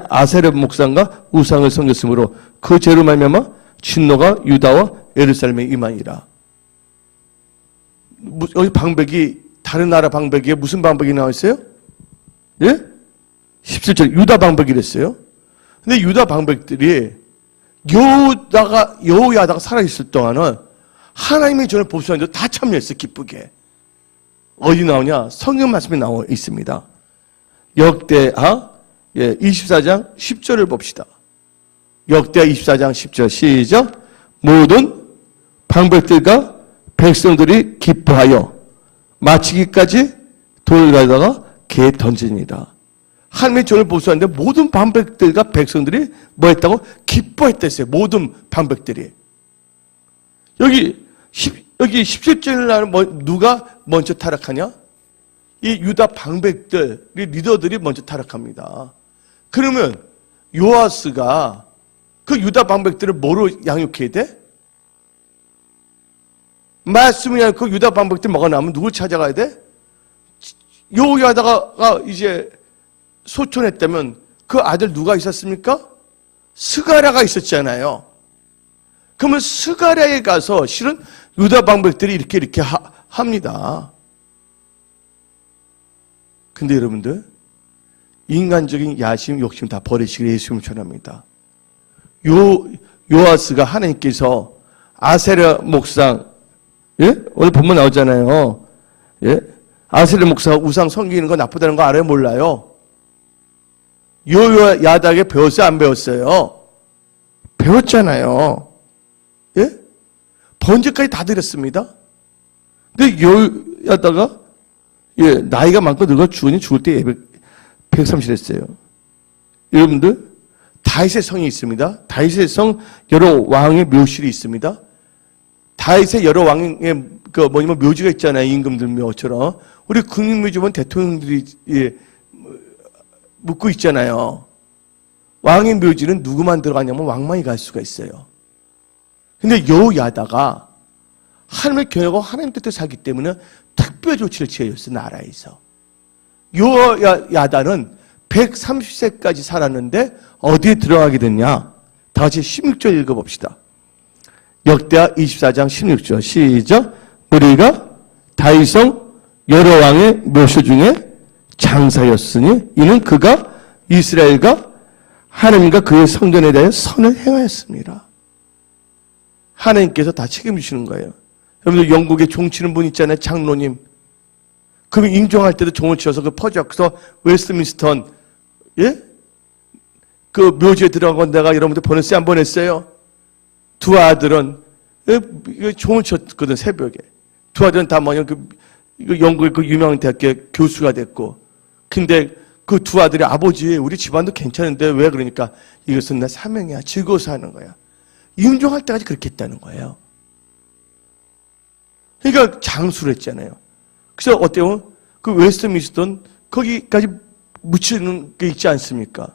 아세르 목상과 우상을 섬겼으므로 그 죄로 말미암아 진노가 유다와 예루살렘에 임하니라. 여기 방백이 다른 나라 방백이에 무슨 방백이 나와 있어요? 17절 유다 방백이랬어요. 근데 유다 방백들이 여호야다가 살아있을 동안은 하나님의 전을 보수하는데 다 참여했어요. 기쁘게. 어디 나오냐? 성경 말씀에 나와 있습니다. 역대하 24장 10절을 봅시다. 역대하 24장 10절 시작. 모든 방백들과 백성들이 기뻐하여 마치기까지 돌을 가져다가 개에 던지니라. 하나님의 전을 보수하는데 모든 방백들과 백성들이 뭐 했다고? 기뻐했댔어요. 모든 방백들이. 여기 17절에 나는 누가 먼저 타락하냐? 이 유다 방백들이 리더들이 먼저 타락합니다. 그러면 요아스가 그 유다 방백들을 뭐로 양육해야 돼? 말씀이 아니라 그 유다 방백들 뭐가 나오면 누굴 찾아가야 돼? 여호야다가 이제 소천했다면 그 아들 누가 있었습니까? 스가랴가 있었잖아요. 그러면 스가랴에 가서 실은 유다 방백들이 이렇게 합니다. 근데 여러분들 인간적인 야심, 욕심 다 버리시기를 예수님을 전합니다. 요아스가 하나님께서 아세르 목상 오늘 본문 나오잖아요. 아세르 목사가 우상 섬기는 거 나쁘다는 거 알아요? 몰라요? 요야다에게 배웠어요? 안 배웠어요? 배웠잖아요. 번제까지 다 드렸습니다. 근데 요야다가 나이가 많고 늙어 죽을 때 130 했어요. 여러분들 다윗의 성이 있습니다. 다윗의 성 여러 왕의 묘실이 있습니다. 다윗의 여러 왕의 묘지가 있잖아요. 임금들 묘처럼. 우리 국립묘지 보면 대통령들이 묻고 있잖아요. 왕의 묘지는 누구만 들어가냐면 왕만이 갈 수가 있어요. 근데 여호야다가 하나님의 경외하고 하나님 뜻대로 살기 때문에 특별 조치를 취해줬어요. 나라에서. 여호야다는 130세까지 살았는데 어디에 들어가게 됐냐? 다 같이 16절 읽어봅시다. 역대하 24장 16절 시작. 우리가 다윗성 여러 왕의 묘소 중에 장사였으니 이는 그가 이스라엘과 하나님과 그의 성전에 대해 선을 행하였습니다. 하나님께서 다 책임지시는 거예요. 여러분들 영국에 종치는 분 있잖아요. 장로님. 그럼 임종할 때도 종을 치어서 그 퍼져서 웨스트민스턴 그 묘지에 들어간 내가 여러분들 보냈어요? 안 보냈어요? 두 아들은 종을 쳤거든. 새벽에. 두 아들은 다 영국의 그 유명한 대학교 교수가 됐고, 근데 그 두 아들이 아버지 우리 집안도 괜찮은데 왜 그러니까 이것은 내 사명이야. 즐거워서 하는 거야. 임종할 때까지 그렇게 했다는 거예요. 그러니까 장수를 했잖아요. 그래서 어때요? 그 웨스트민스턴 거기까지 묻히는 게 있지 않습니까?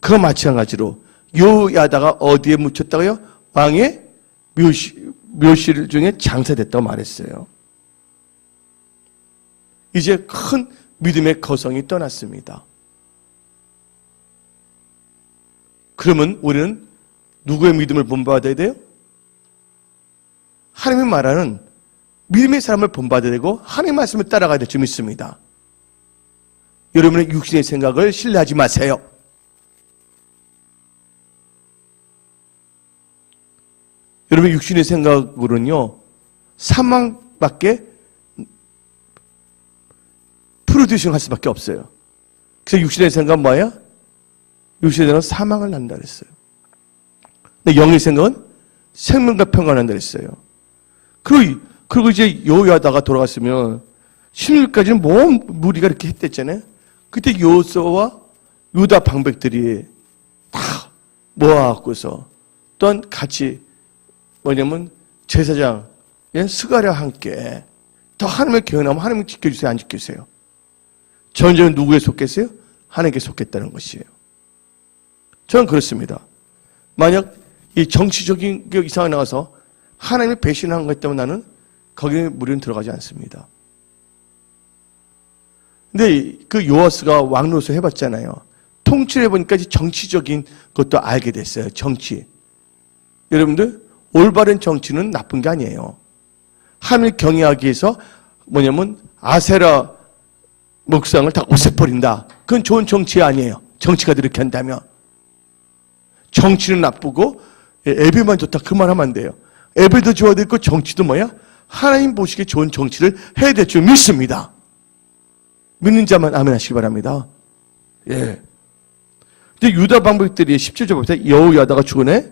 그와 마찬가지로 요야다가 어디에 묻혔다고요? 왕의 묘실 중에 장사됐다고 말했어요. 이제 큰 믿음의 거성이 떠났습니다. 그러면 우리는 누구의 믿음을 본받아야 돼요? 하나님이 말하는 믿음의 사람을 본받아야 되고 하나님의 말씀을 따라가야 될 줄 믿습니다. 여러분의 육신의 생각을 신뢰하지 마세요. 여러분의 육신의 생각으로는요, 사망밖에 프로듀싱 할 수밖에 없어요. 그래서 육신의 생각은 뭐예요? 육신의 생각은 사망을 난다 그랬어요. 근데 영의 생각은 생명과 평안을 난다 그랬어요. 그리고 이제 여호야다가 돌아갔으면 16까지는 뭐 무리가 이렇게 했댔잖아요. 그때 요소와 유다 방백들이 다 모아갖고서 또한 같이 뭐냐면 제사장 스가랴와 함께 더 하나님의 경외하면 하나님이 지켜주세요, 안 지켜주세요? 전쟁은 누구에 속겠어요? 하나님께 속겠다는 것이에요. 저는 그렇습니다. 만약 이 정치적인 게 이상하게 나가서 하나님이 배신한 것 때문에 나는 거기에 무리는 들어가지 않습니다. 근데 그 요아스가 왕로서 해봤잖아요. 통치를 해보니까 정치적인 것도 알게 됐어요. 정치. 여러분들, 올바른 정치는 나쁜 게 아니에요. 하나님을 경외하기 위해서 뭐냐면 아세라 목상을 다 없애버린다. 그건 좋은 정치 아니에요. 정치가 그렇게 한다면. 정치는 나쁘고 예배만 좋다. 그만하면 안 돼요. 예배도 좋아야 되고 정치도 뭐야? 하나님 보시기에 좋은 정치를 해야 될 줄 믿습니다. 믿는 자만 아멘 하시기 바랍니다. 예. 근데 유다 방백들이 17절 봅시다. 여호야다가 주군에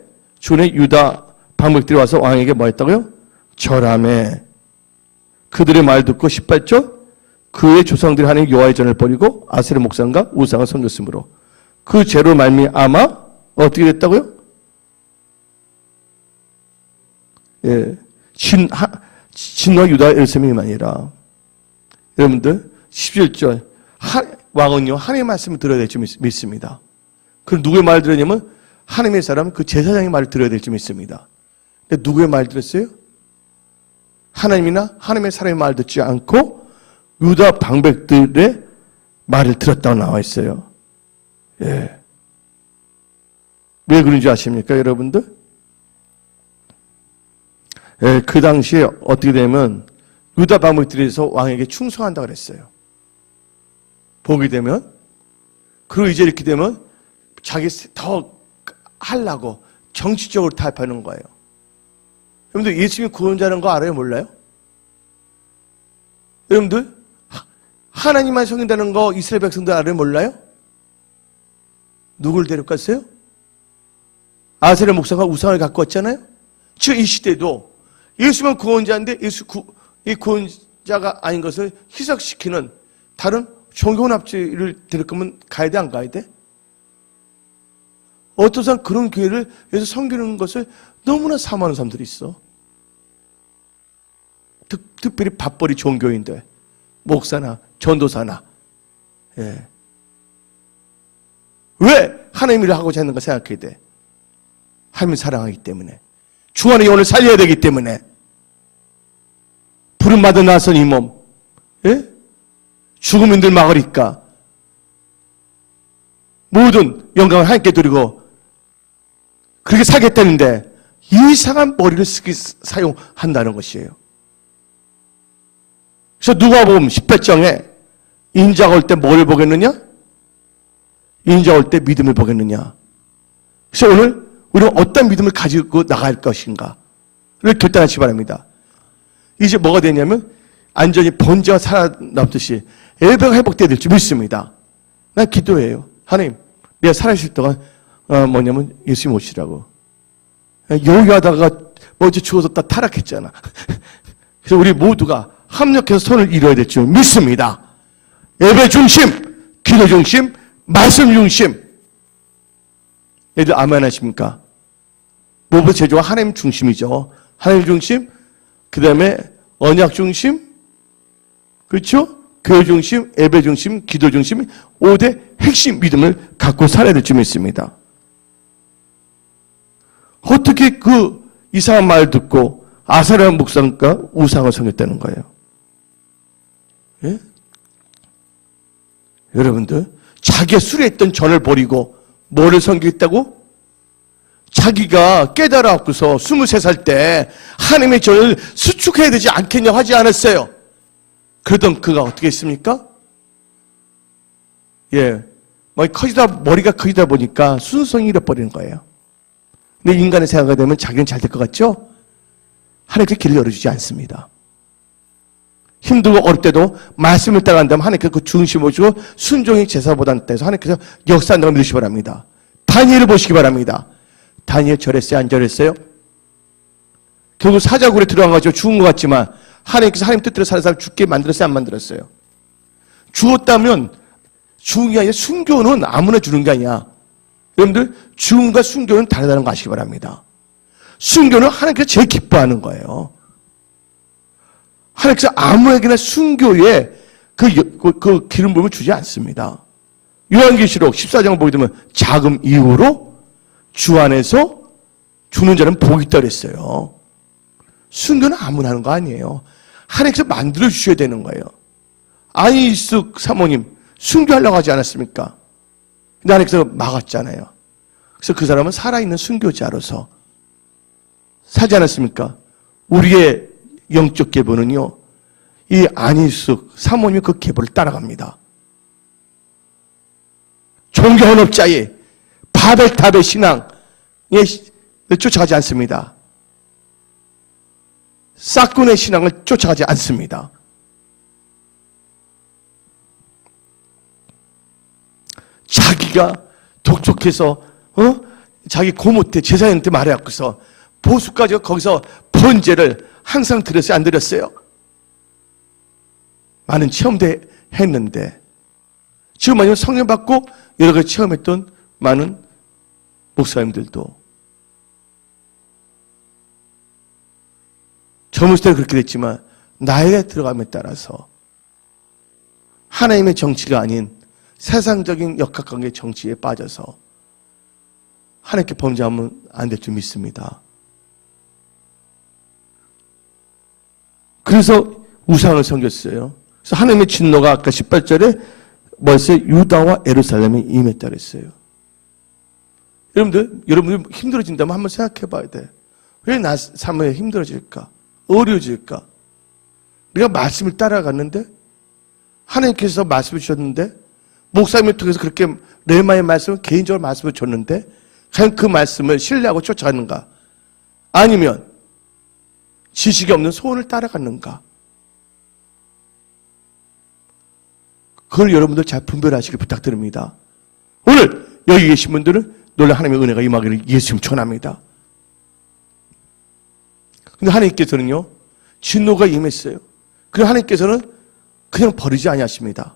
유다 방백들이 와서 왕에게 뭐 했다고요? 절하매. 그들의 말 듣고 18절 그의 조상들이 하나님 여호와의 전을 버리고 아세라 목상과 우상을 섬겼으므로 그 죄로 말미암아 어떻게 됐다고요? 예, 진노와 유다 예루살렘이만이라. 여러분들 17절 왕은요 하나님의 말씀을 들어야 될 줄 믿습니다. 그럼 누구의 말을 들었냐면 하나님의 사람 그 제사장의 말을 들어야 될 줄 믿습니다. 근데 누구의 말을 들었어요? 하나님이나 하나님의 사람의 말을 듣지 않고 유다 방백들의 말을 들었다고 나와 있어요. 예. 왜 그런지 아십니까, 여러분들? 예, 그 당시에 어떻게 되면 유다 방백들에서 왕에게 충성한다고 그랬어요. 보게 되면. 그리고 이제 이렇게 되면 자기 더 하려고 정치적으로 타협하는 거예요. 여러분들 예수님이 구원자라는 거 알아요? 몰라요? 여러분들 하나님만 섬긴다는 거 이스라엘 백성들 알아요? 몰라요? 누굴 데려갔어요? 아세라 목사가 우상을 갖고 왔잖아요? 지금 이 시대도 예수만 구원자인데 이 구원자가 아닌 것을 희석시키는 다른 종교납치를 데릴 거면 가야 돼, 안 가야 돼? 어떤 사람 그런 교회를 해서 섬기는 것을 너무나 사모하는 사람들이 있어. 특별히 밥벌이 종교인들, 목사나 전도사나. 예. 왜 하나님 일을 하고자 하는가 생각해야 돼. 하나님을 사랑하기 때문에. 주 안에 영혼을 살려야 되기 때문에. 부름받아 나선 이 몸. 예? 죽음인들 막으리까. 모든 영광을 하나님께 드리고 그렇게 살겠다는데 이상한 머리를 사용한다는 것이에요. 그래서 누가복음 18장에 인자가 올 때 뭐를 보겠느냐? 인자가 올 때 믿음을 보겠느냐? 그래서 오늘 우리는 어떤 믿음을 가지고 나갈 것인가를 결단하시기 바랍니다. 이제 뭐가 되냐면 안전히 번제가 살아남듯이 예배가 회복돼야 될 줄 믿습니다. 난 기도해요. 하나님, 내가 살아있을 동안 뭐냐면 예수님 오시라고. 요기하다가 어제 죽어서 다 타락했잖아. 그래서 우리 모두가 합력해서 손을 이뤄야 될 줄 믿습니다. 예배 중심, 기도 중심, 말씀 중심. 얘들 아멘 하십니까? 무엇보다 제일 좋아 하나님 중심이죠. 하나님 중심, 그 다음에 언약 중심, 그렇죠? 교회 중심, 예배 중심, 기도 중심, 5대 핵심 믿음을 갖고 살아야 될 줄 믿습니다. 어떻게 그 이상한 말 듣고 아세라 목상과 우상을 섬겼다는 거예요? 예? 여러분들, 자기가 수레했던 전을 버리고 뭐를 섬기겠다고? 자기가 깨달아갖고서 23살 때 하나님의 전을 수축해야 되지 않겠냐 하지 않았어요. 그러던 그가 어떻게 했습니까? 예. 머리가 커지다 보니까 순수성이 잃어버리는 거예요. 근데 인간의 생각이 되면 자기는 잘 될 것 같죠? 하나님께 길을 열어주지 않습니다. 힘들고 어릴 때도 말씀을 따라간다면 하나님께서 그 중심을 주고 순종이 제사보다 낫다 하나님께서 역사한다고 믿으시기 바랍니다. 다니엘을 보시기 바랍니다. 다니엘 절했어요? 안 절했어요? 결국 사자굴에 들어가가지고 죽은 것 같지만 하나님께서 하나님 뜻대로 사는 사람 죽게 만들었어요? 안 만들었어요? 죽었다면 죽은 게 아니라 순교는 아무나 주는 게 아니야. 여러분들 죽음과 순교는 다르다는 거 아시기 바랍니다. 순교는 하나님께서 제일 기뻐하는 거예요. 하나님께서 아무에게나 순교에 그 기름 부음을 주지 않습니다. 요한계시록 14장을 보게 되면 자금 이후로 주 안에서 죽는 자는 복이 있다 그랬어요. 순교는 아무나 하는 거 아니에요. 하나님께서 만들어 주셔야 되는 거예요. 안희숙 사모님 순교하려고 하지 않았습니까? 근데 하나님께서 막았잖아요. 그래서 그 사람은 살아있는 순교자로서 살지 않았습니까? 우리의 영적 계보는요, 이 안희숙 사모님이 그 계보를 따라갑니다. 종교 헌업자의 바벨탑의 신앙에 쫓아가지 않습니다. 싹군의 신앙을 쫓아가지 않습니다. 자기가 독촉해서 자기 고모 때 제사장한테 말해갖고서 보수까지 거기서 번제를 항상 드렸어요? 안 드렸어요? 많은 체험도 했는데 지금 아니면 성령 받고 여러 가지 체험했던 많은 목사님들도 젊었을 때는 그렇게 됐지만 나이에 들어감에 따라서 하나님의 정치가 아닌 세상적인 역학관계 정치에 빠져서 하나님께 범죄하면 안 될 줄 믿습니다. 그래서 우상을 섬겼어요. 그래서 하나님의 진노가 아까 18절에 뭐였어요? 유다와 예루살렘에 임했다 그랬어요. 여러분들 힘들어진다면 한번 생각해 봐야 돼. 왜 나 삶에 힘들어질까? 어려워질까? 우리가 말씀을 따라갔는데 하나님께서 말씀을 주셨는데 목사님을 통해서 그렇게 레마의 말씀을 개인적으로 말씀을 줬는데 과연 그 말씀을 신뢰하고 쫓아가는가? 아니면 지식이 없는 소원을 따라갔는가? 그걸 여러분들 잘 분별하시길 부탁드립니다. 오늘 여기 계신 분들은 놀라 하나님의 은혜가 임하기를 예수님 축원합니다. 근데 하나님께서는요, 진노가 임했어요. 그리고 하나님께서는 그냥 버리지 아니하십니다.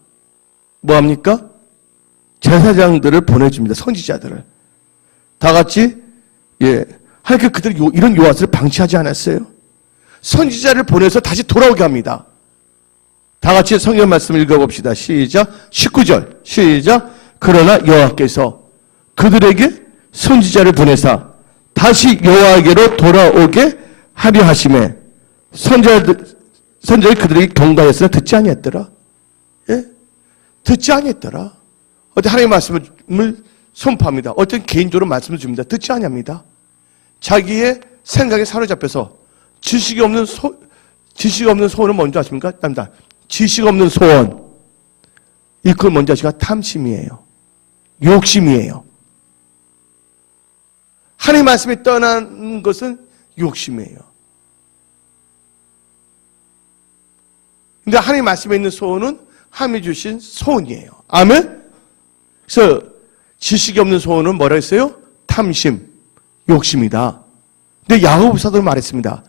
뭐합니까? 제사장들을 보내줍니다. 선지자들을. 다 같이, 하나님께서 그들이 이런 요한을 방치하지 않았어요. 선지자를 보내서 다시 돌아오게 합니다. 다 같이 성경 말씀 읽어봅시다. 시작. 19절. 시작. 그러나 여호와께서 그들에게 선지자를 보내사 다시 여호와에게로 돌아오게 하려 하심에 선지자들이 그들에게 경고하였으나 듣지 아니했더라. 듣지 아니했더라. 어떤 하나님의 말씀을 선포합니다. 어떤 개인적으로 말씀을 줍니다. 듣지 아니합니다. 자기의 생각에 사로잡혀서 지식이 없는 소원은 뭔지 아십니까? 지식 없는 소원. 이걸 뭔지 아십니까? 탐심이에요. 욕심이에요. 하나님의 말씀이 떠난 것은 욕심이에요. 근데 하나님의 말씀에 있는 소원은 하나님이 주신 소원이에요. 아멘? 그래서 지식이 없는 소원은 뭐라 했어요? 탐심, 욕심이다. 근데 야고보 사도는 말했습니다.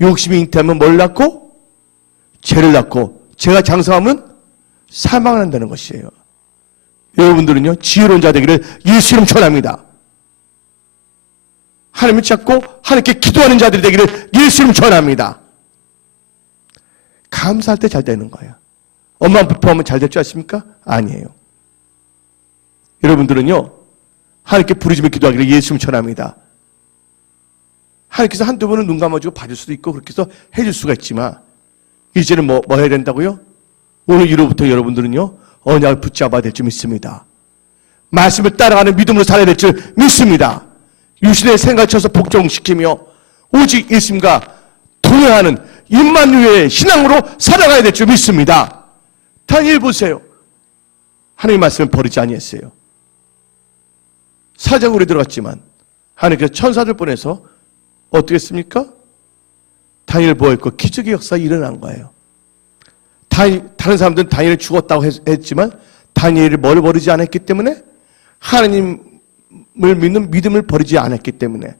욕심이 잉태하면 뭘 낳고? 죄를 낳고, 죄가 장성하면 사망을 한다는 것이에요. 여러분들은요, 지혜로운 자 되기를 예수 이름 축원합니다. 하나님을 찾고 하나님께 기도하는 자들이 되기를 예수 이름 축원합니다. 감사할 때 잘 되는 거예요. 엄마 부포하면 잘 될 줄 아십니까? 아니에요. 여러분들은요, 하나님께 부르짖으며 기도하기를 예수 이름 축원합니다. 하나님께서 한두 번은 눈 감아주고 봐줄 수도 있고 그렇게 해서 해줄 수가 있지만 이제는 뭐 해야 된다고요? 오늘 이후부터 여러분들은요, 언약을 붙잡아야 될 줄 믿습니다. 말씀을 따라가는 믿음으로 살아야 될 줄 믿습니다. 유신의 생각을 쳐서 복종시키며 오직 예수님과 동행하는 임마누엘의 신앙으로 살아가야 될 줄 믿습니다. 다니엘 보세요. 하나님의 말씀을 버리지 아니했어요. 사자굴에 들어갔지만 하나님께서 천사들 보내서 어떻게 했습니까? 다니엘을 보호했고 기적의 역사가 일어난 거예요. 다른 사람들은 다니엘이 죽었다고 했지만 다니엘이 뭘 버리지 않았기 때문에 하나님을 믿는 믿음을 버리지 않았기 때문에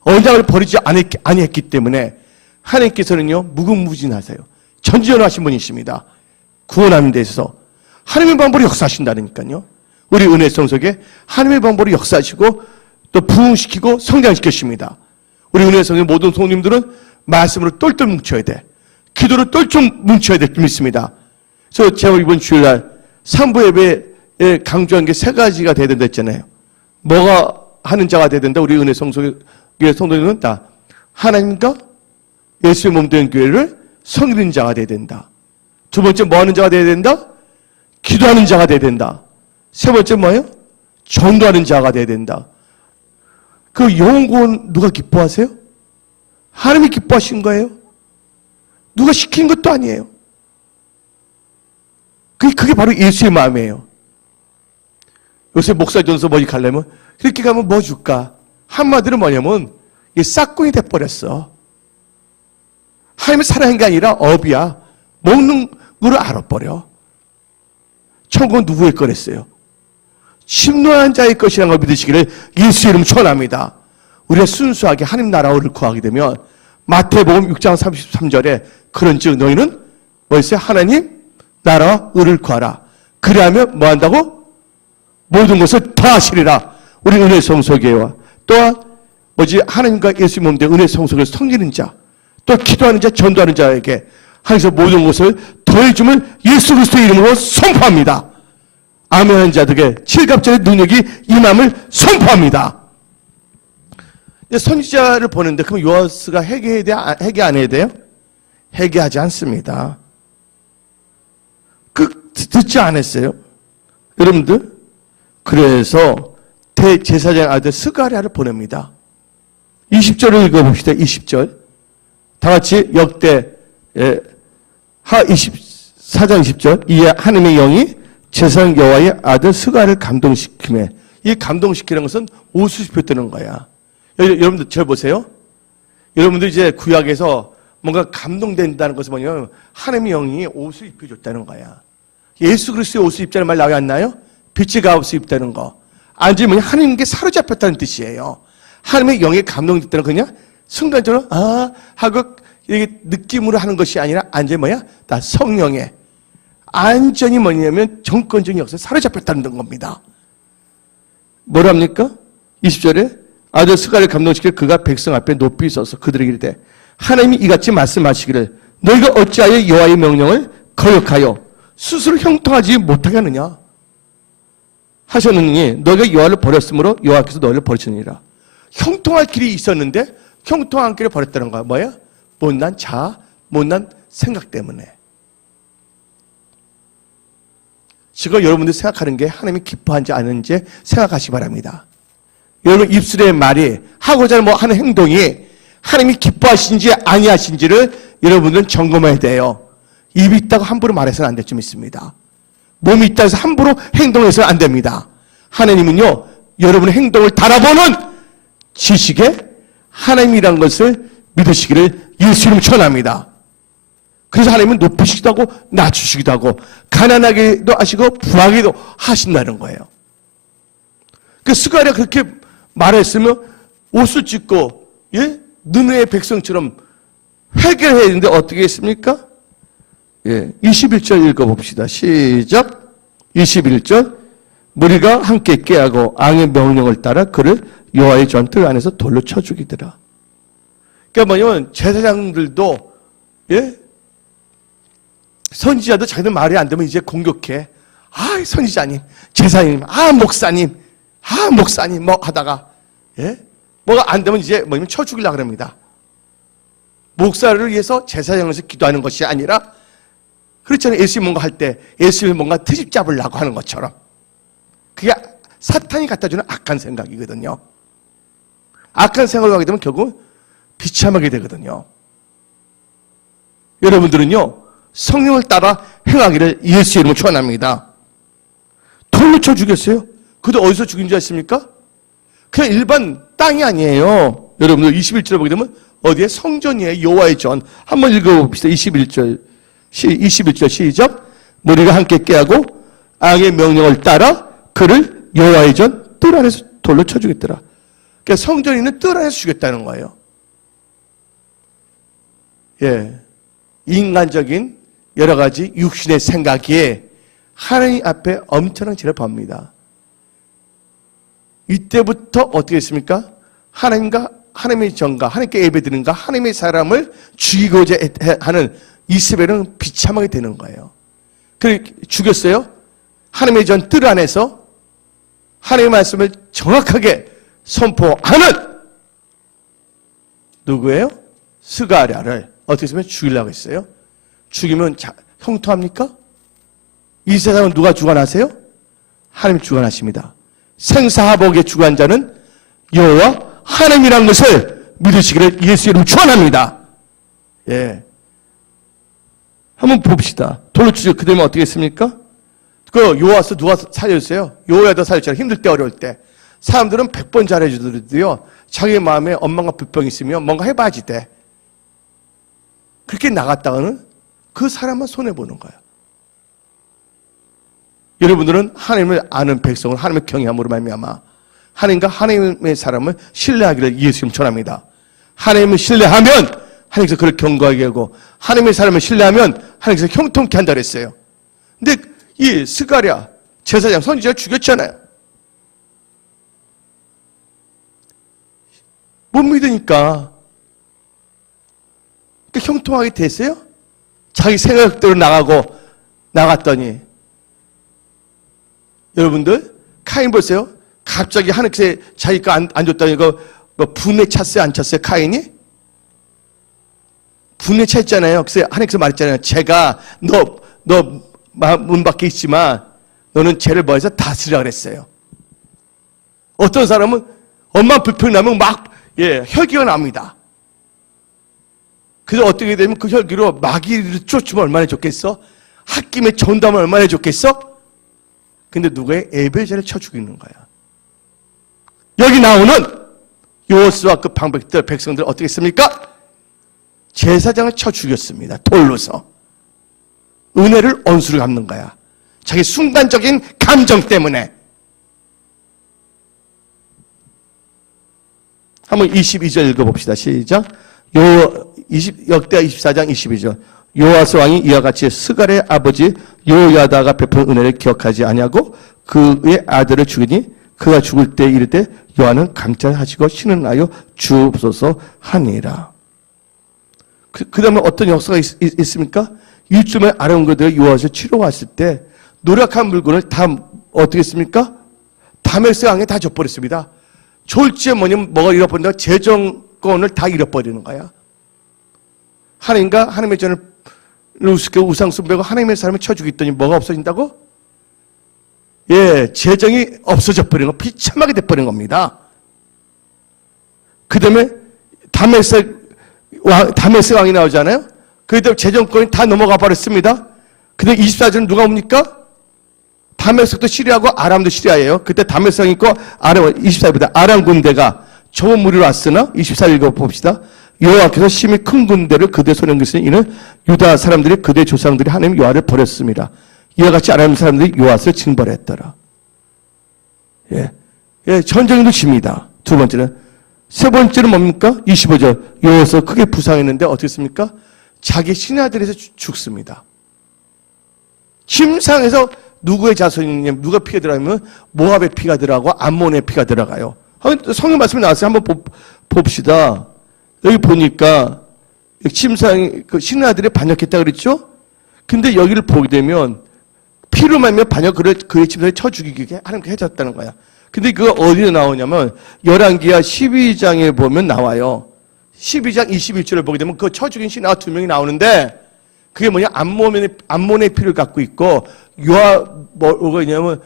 언약을 버리지 아니했기 때문에 하나님께서는요, 무궁무진하세요. 전지전능하신 분이십니다. 구원하는 데 있어서 하나님의 방법으로 역사하신다니까요. 우리 은혜성 속에 하나님의 방법으로 역사하시고 또 부흥시키고 성장시키십니다. 우리 은혜성의 모든 성님들은 말씀으로 똘똘 뭉쳐야 돼. 기도로 똘좀 뭉쳐야 될 줄 믿습니다. 그래서 제가 이번 주일날 3부 예배에 강조한 게 세 가지가 돼야 된다 했잖아요. 뭐가 하는 자가 돼야 된다? 우리 은혜 성소의 성도님은 다 하나님과 예수의 몸 된 교회를 섬기는 자가 돼야 된다. 두 번째 뭐 하는 자가 돼야 된다? 기도하는 자가 돼야 된다. 세 번째 뭐예요? 전도하는 자가 돼야 된다. 그 영혼 구원 누가 기뻐하세요? 하나님이 기뻐하신 거예요. 누가 시킨 것도 아니에요. 그게 바로 예수의 마음이에요. 요새 목사 전서 뭐지 가려면 그렇게 가면 뭐 줄까? 한마디로 뭐냐면 이게 싹꿍이 돼버렸어. 하나님을 사랑한 게 아니라 업이야. 먹는 거를 알아버려. 천국은 누구의 거랬어요? 심노한 자의 것이라는 걸 믿으시기를 예수의 이름 축원합니다. 우리가 순수하게 하나님 나라를 구하게 되면 마태복음 6장 33절에 그런즉 너희는 뭐였어요? 하나님 나라와 의를 구하라. 그리하면 뭐 한다고? 모든 것을 다 하시리라. 우리 은혜 성소교회와 또한 뭐지? 하나님과 예수 몸된 은혜 성소교회를 섬기는 자, 또 기도하는 자, 전도하는 자에게 하나님께서 모든 것을 더해줌을 예수 그리스도의 이름으로 선포합니다. 아멘하는 자들에게 칠갑절의 능력이 임함을 선포합니다. 선지자를 보는데 그럼 요아스가 회개 안 해야 돼요? 회개하지 않습니다. 듣지 않았어요. 여러분들, 그래서 대제사장 아들 스가랴를 보냅니다. 20절을 읽어봅시다. 20절. 다 같이 역대 하 24장 20절. 이에 하나님의 영이 제사장 여호와의 아들 스가랴를 감동시키며, 이 감동시키는 것은 옷을 입혔다는 거야. 여러분들 저 보세요. 여러분들 이제 구약에서 뭔가 감동된다는 것은 뭐냐면 하나님의 영이 옷을 입혀줬다는 거야. 예수 그리스도의 옷을 입자는 말 나와 안 나요? 빛의 가옷을 입다는 거. 안지 뭐냐? 하나님께 사로잡혔다는 뜻이에요. 하나님의 영에 감동됐다는 그냥 순간적으로 하고 이게 느낌으로 하는 것이 아니라 안지 뭐야? 다 성령에 안전이 뭐냐면 정권적인 역사에 사로잡혔다는 겁니다. 뭐랍니까? 20절에 아들 스가랴를 감동시켜 그가 백성 앞에 높이 서서 그들에게 이르되 하나님이 이같이 말씀하시기를 너희가 어찌하여 여호와의 명령을 거역하여 스스로 형통하지 못하게 하느냐 하셨느니 너희가 여호와를 버렸으므로 여호와께서 너희를 버리시니라. 형통할 길이 있었는데 형통한 길을 버렸다는 거야. 뭐야? 못난 자아, 못난 생각 때문에. 지금 여러분들이 생각하는 게 하나님이 기뻐하지 않은지 생각하시기 바랍니다. 여러분 입술의 말이 하고자 하는 행동이 하나님이 기뻐하신지 아니하신지를 여러분들은 점검해야 돼요. 입이 있다고 함부로 말해서는 안 될 줄 믿습니다. 몸이 있다고 해서 함부로 행동해서는 안 됩니다. 하나님은요, 여러분의 행동을 달아보는 지식에 하나님이란 것을 믿으시기를 예수 이름으로 축원합니다. 그래서 하나님은 높이시기도 하고 낮추시기도 하고 가난하게도 하시고 부하게도 하신다는 거예요. 그 스가랴 그렇게 말했으면 옷을 찢고 느느의 백성처럼 회개를 해야 되는데 어떻게 했습니까? 21절 읽어봅시다. 시작. 21절. 무리가 함께 깨하고 앙의 명령을 따라 그를 여호와의 전뜰 안에서 돌로 쳐 죽이더라. 그러니까 뭐냐면 제사장들도 선지자도 자기들 말이 안 되면 이제 공격해. 선지자님, 제사장님, 목사님 뭐 하다가 뭐가 안 되면 이제 뭐냐면 쳐 죽이려고 합니다. 목사를 위해서 제사장에서 기도하는 것이 아니라 그렇잖아요. 예수님 뭔가 할 때 예수님 뭔가 트집 잡으려고 하는 것처럼. 그게 사탄이 갖다주는 악한 생각이거든요. 악한 생각을 하게 되면 결국 비참하게 되거든요. 여러분들은요, 성령을 따라 행하기를 예수 이름으로 축원합니다. 돌로 쳐 죽였어요. 그도 어디서 죽인 줄 아십니까? 그냥 일반 땅이 아니에요. 여러분들 21절에 보게 되면 어디에? 성전이에요. 여호와의 전. 한번 읽어봅시다. 21절 시작. 무리가 함께 깨하고 앙의 명령을 따라 그를 여호와의 전 뜰 안에서 돌로 쳐 죽였더라. 그러니까 성전에 있는 뜰 안에서 죽였다는 거예요. 인간적인 여러 가지 육신의 생각이 하나님 앞에 엄청난 죄를 범합니다. 이때부터 어떻게 했습니까? 하나님과 하나님의 전가, 하나님께 예배드린가, 하나님의 사람을 죽이고자 하는 이세벨은 비참하게 되는 거예요. 그를 죽였어요. 하나님의 전 뜰 안에서 하나님의 말씀을 정확하게 선포하는 누구예요? 스가랴를 어떻게 했으면 죽이려고 했어요. 죽이면 형통합니까? 이 세상은 누가 주관하세요? 하나님이 주관하십니다. 생사하복에 주관한 자는 여호와 하나님이라는 것을 믿으시기를 예수 이름 축원합니다. 예. 한번 봅시다. 돌로 치죠. 그 다음에 어떻게 했습니까? 그 요아스 누가 살려줬어요? 요야도 살렸잖아요. 힘들 때 어려울 때. 사람들은 100번 잘해주더라도요. 자기 마음에 원망과 불평이 있으면 뭔가 해봐야지 돼. 그렇게 나갔다가는 그 사람만 손해보는 거예요. 여러분들은 하나님을 아는 백성을 하나님의 경외함으로 말미암아 하나님과 하나님의 사람을 신뢰하기를 예수님 전합니다. 하나님을 신뢰하면 하나님께서 그를 견고하게 하고 하나님의 사람을 신뢰하면 하나님께서 형통케 한다 그랬어요. 근데 이 스가랴 제사장 선지자를 죽였잖아요. 못 믿으니까 형통하게 됐어요? 자기 생각대로 나갔더니 여러분들 카인 보세요. 갑자기 하나님께 자기 거 안 줬다니 이거 분에 찼어요? 안 찼어요? 카인이? 분에 찼잖아요. 그래서 하나님께서 말했잖아요. 제가 너 문 밖에 있지만 너는 죄를 뭐해서 다스리라 그랬어요. 어떤 사람은 엄마 불평이 나면 막 혈기가 납니다. 그래서 어떻게 되면 그 혈기로 마귀를 쫓으면 얼마나 좋겠어? 홧김에 전담을 얼마나 좋겠어? 근데 누구의 에베제를 쳐 죽이는 거야. 여기 나오는 요호수아 그 방백들 백성들 어떻게 했습니까? 제사장을 쳐 죽였습니다. 돌로서. 은혜를 원수를 갚는 거야. 자기 순간적인 감정 때문에. 한번 22절 읽어봅시다. 시작. 역대하 24장 22절. 요아스 왕이 이와 같이 스갈의 아버지 요야다가 베푼 은혜를 기억하지 아니하고 그의 아들을 죽이니 그가 죽을 때 이를 때 요한은 감찰하시고 신은하여 주옵소서 하니라. 그 다음에 어떤 역사가 있습니까? 이쯤에 아름거들 요아스를 치러 왔을 때 노력한 물건을 다 어떻게 했습니까? 다메섹 왕에 다 줘버렸습니다. 졸지에 뭐가 잃어버린다? 재정권을 다 잃어버리는 거야. 하나님과 하나님의 전을 우습게 우상 숭배하고 하나님의 사람을 쳐 죽였더니 뭐가 없어진다고? 재정이 없어져 버린 거, 비참하게 돼버린 겁니다. 그 다음에 다메섹 왕이 나오잖아요. 그 다음에 재정권이 다 넘어가 버렸습니다. 근데 24절은 누가 옵니까? 다메섹도 시리아고 아람도 시리아예요. 그때 다메섹 왕이 있고 아람, 24절보다 아람 군대가 좁은 무리로 왔으나 24절 읽어봅시다. 여호와께서 심히 큰 군대를 그대 손에 옮기시니 이는 유다 사람들이 그대 조상들이 하나님 여호와를 버렸습니다. 이와 같이 아람 사람들이 요아스를 징벌했더라. 전쟁도 집니다. 두 번째는. 세 번째는 뭡니까? 25절. 요아스 크게 부상했는데 어떻게 했습니까? 자기 신하들에서 죽습니다. 침상에서 누구의 자손이냐면 누가 피가 들어가면 모압의 피가 들어가고 암몬의 피가 들어가요. 성경 말씀이 나왔어요. 한번 봅시다. 여기 보니까 침상이 그 신하들이 반역했다 그랬죠? 근데 여기를 보게 되면 피로 말면 반역 그의 침상에 쳐 죽이게 하나님께 해줬다는 거야. 근데 그거 어디에 나오냐면 열왕기하 12장에 보면 나와요. 12장 21절을 보게 되면 그 쳐 죽인 신하가 2명이 나오는데 그게 뭐냐? 암몬의 피를 갖고 있고 뭐가 있냐면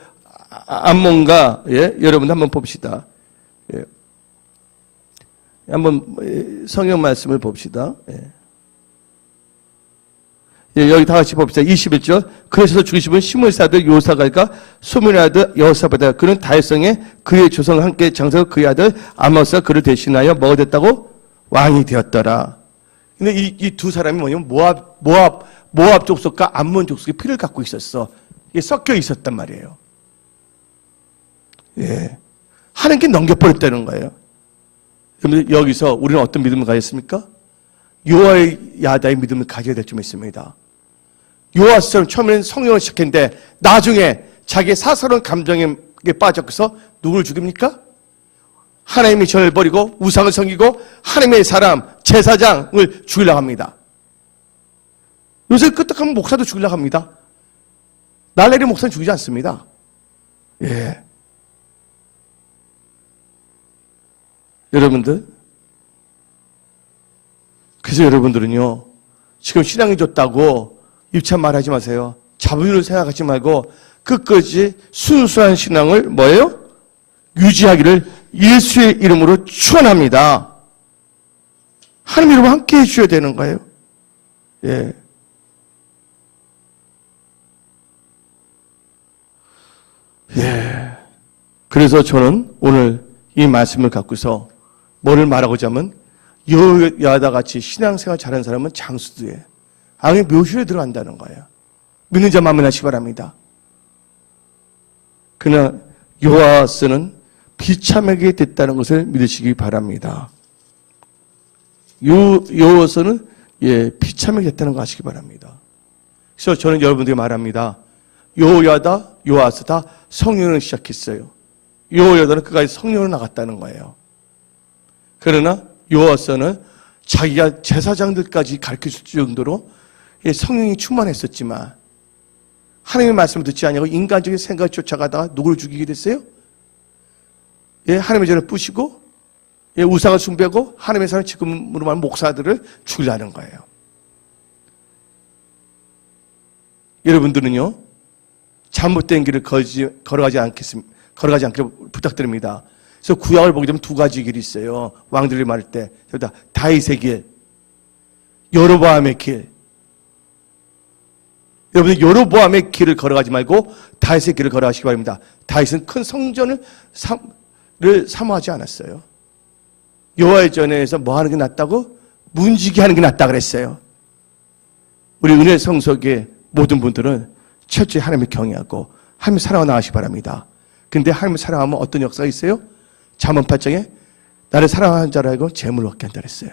암몬과 여러분 한번 봅시다. 한번 성경 말씀을 봅시다. 여기 다 같이 봅시다. 21절. 그래서 죽이시면 시므의 아들 요사갈과 소문의 아들 여호사밧이다. 그는 다윗성에 그의 조상과 함께 장사하고 그의 아들 아모스가 그를 대신하여 뭐가 됐다고? 왕이 되었더라. 근데 이 두 사람이 뭐냐면 모압 족속과 암몬 족속의 피를 갖고 있었어. 이게 섞여 있었단 말이에요. 하나님께 넘겨버렸다는 거예요. 그런데 여기서 우리는 어떤 믿음을 가졌습니까? 요아의 야다의 믿음을 가져야 될 점이 있습니다. 요아스처럼 처음에는 성령을 시작했는데 나중에 자기의 사사로운 감정에 빠져서 누구를 죽입니까? 하나님의 전을 버리고 우상을 섬기고 하나님의 사람, 제사장을 죽이려고 합니다. 요새 끄떡하면 목사도 죽이려고 합니다. 날래리 목사는 죽이지 않습니다. 예. 여러분들, 그래서 여러분들은요, 지금 신앙이 좋다고 입참 말하지 마세요. 자부를 생각하지 말고 끝까지 순수한 신앙을 뭐예요? 유지하기를 예수의 이름으로 축원합니다. 하나님 이름으로 함께 해주셔야 되는 거예요. 예. 예. 그래서 저는 오늘 이 말씀을 갖고서 뭐를 말하고자 하면 여호야다 같이 신앙생활 잘하는 사람은 장수도에 악의 묘실에 들어간다는 거예요. 믿는 자 만민하시기 바랍니다. 그러나 여호와서는 비참하게 됐다는 것을 믿으시기 바랍니다. 여호와서는 비참하게 됐다는 거 아시기 바랍니다. 그래서 저는 여러분들에게 말합니다. 여호야다, 여호와서 다 성령을 시작했어요. 여호야다는 끝까지 성령으로 나갔다는 거예요. 그러나 여호와서는 자기가 제사장들까지 가르쳐줄 정도로 성령이 충만했었지만 하나님의 말씀을 듣지 않냐고 인간적인 생각을 쫓아가다가 누구를 죽이게 됐어요? 하나님의 전을 부시고 우상을 숭배하고 하나님의 사람 지금으로 말하면 목사들을 죽이려는 거예요. 여러분들은요, 잘못된 길을 걸어가지 않기를 부탁드립니다. 그래서 구약을 보게 되면 두 가지 길이 있어요. 왕들이 말할 때 다윗의 길, 여로보암의 길. 여러분들 여로보암의 길을 걸어가지 말고 다윗의 길을 걸어가시기 바랍니다. 다윗은 큰 성전을 사모하지 않았어요. 여호와의 전에서 뭐 하는 게 낫다고? 문지기 하는 게 낫다 그랬어요. 우리 은혜 성석의 모든 분들은 철저히 하나님을 경외하고 하나님을 사랑하고 나가시기 바랍니다. 근데 하나님을 사랑하면 어떤 역사가 있어요? 잠언 8장에 나를 사랑하는 자를 알고 재물을 얻게 한다 그랬어요.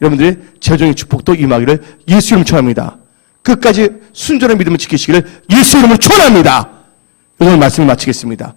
여러분들이 재정의 축복도 임하기를 예수 이름으로 축원합니다. 끝까지 순전한 믿음을 지키시기를 예수 이름으로 축원합니다. 오늘 말씀을 마치겠습니다.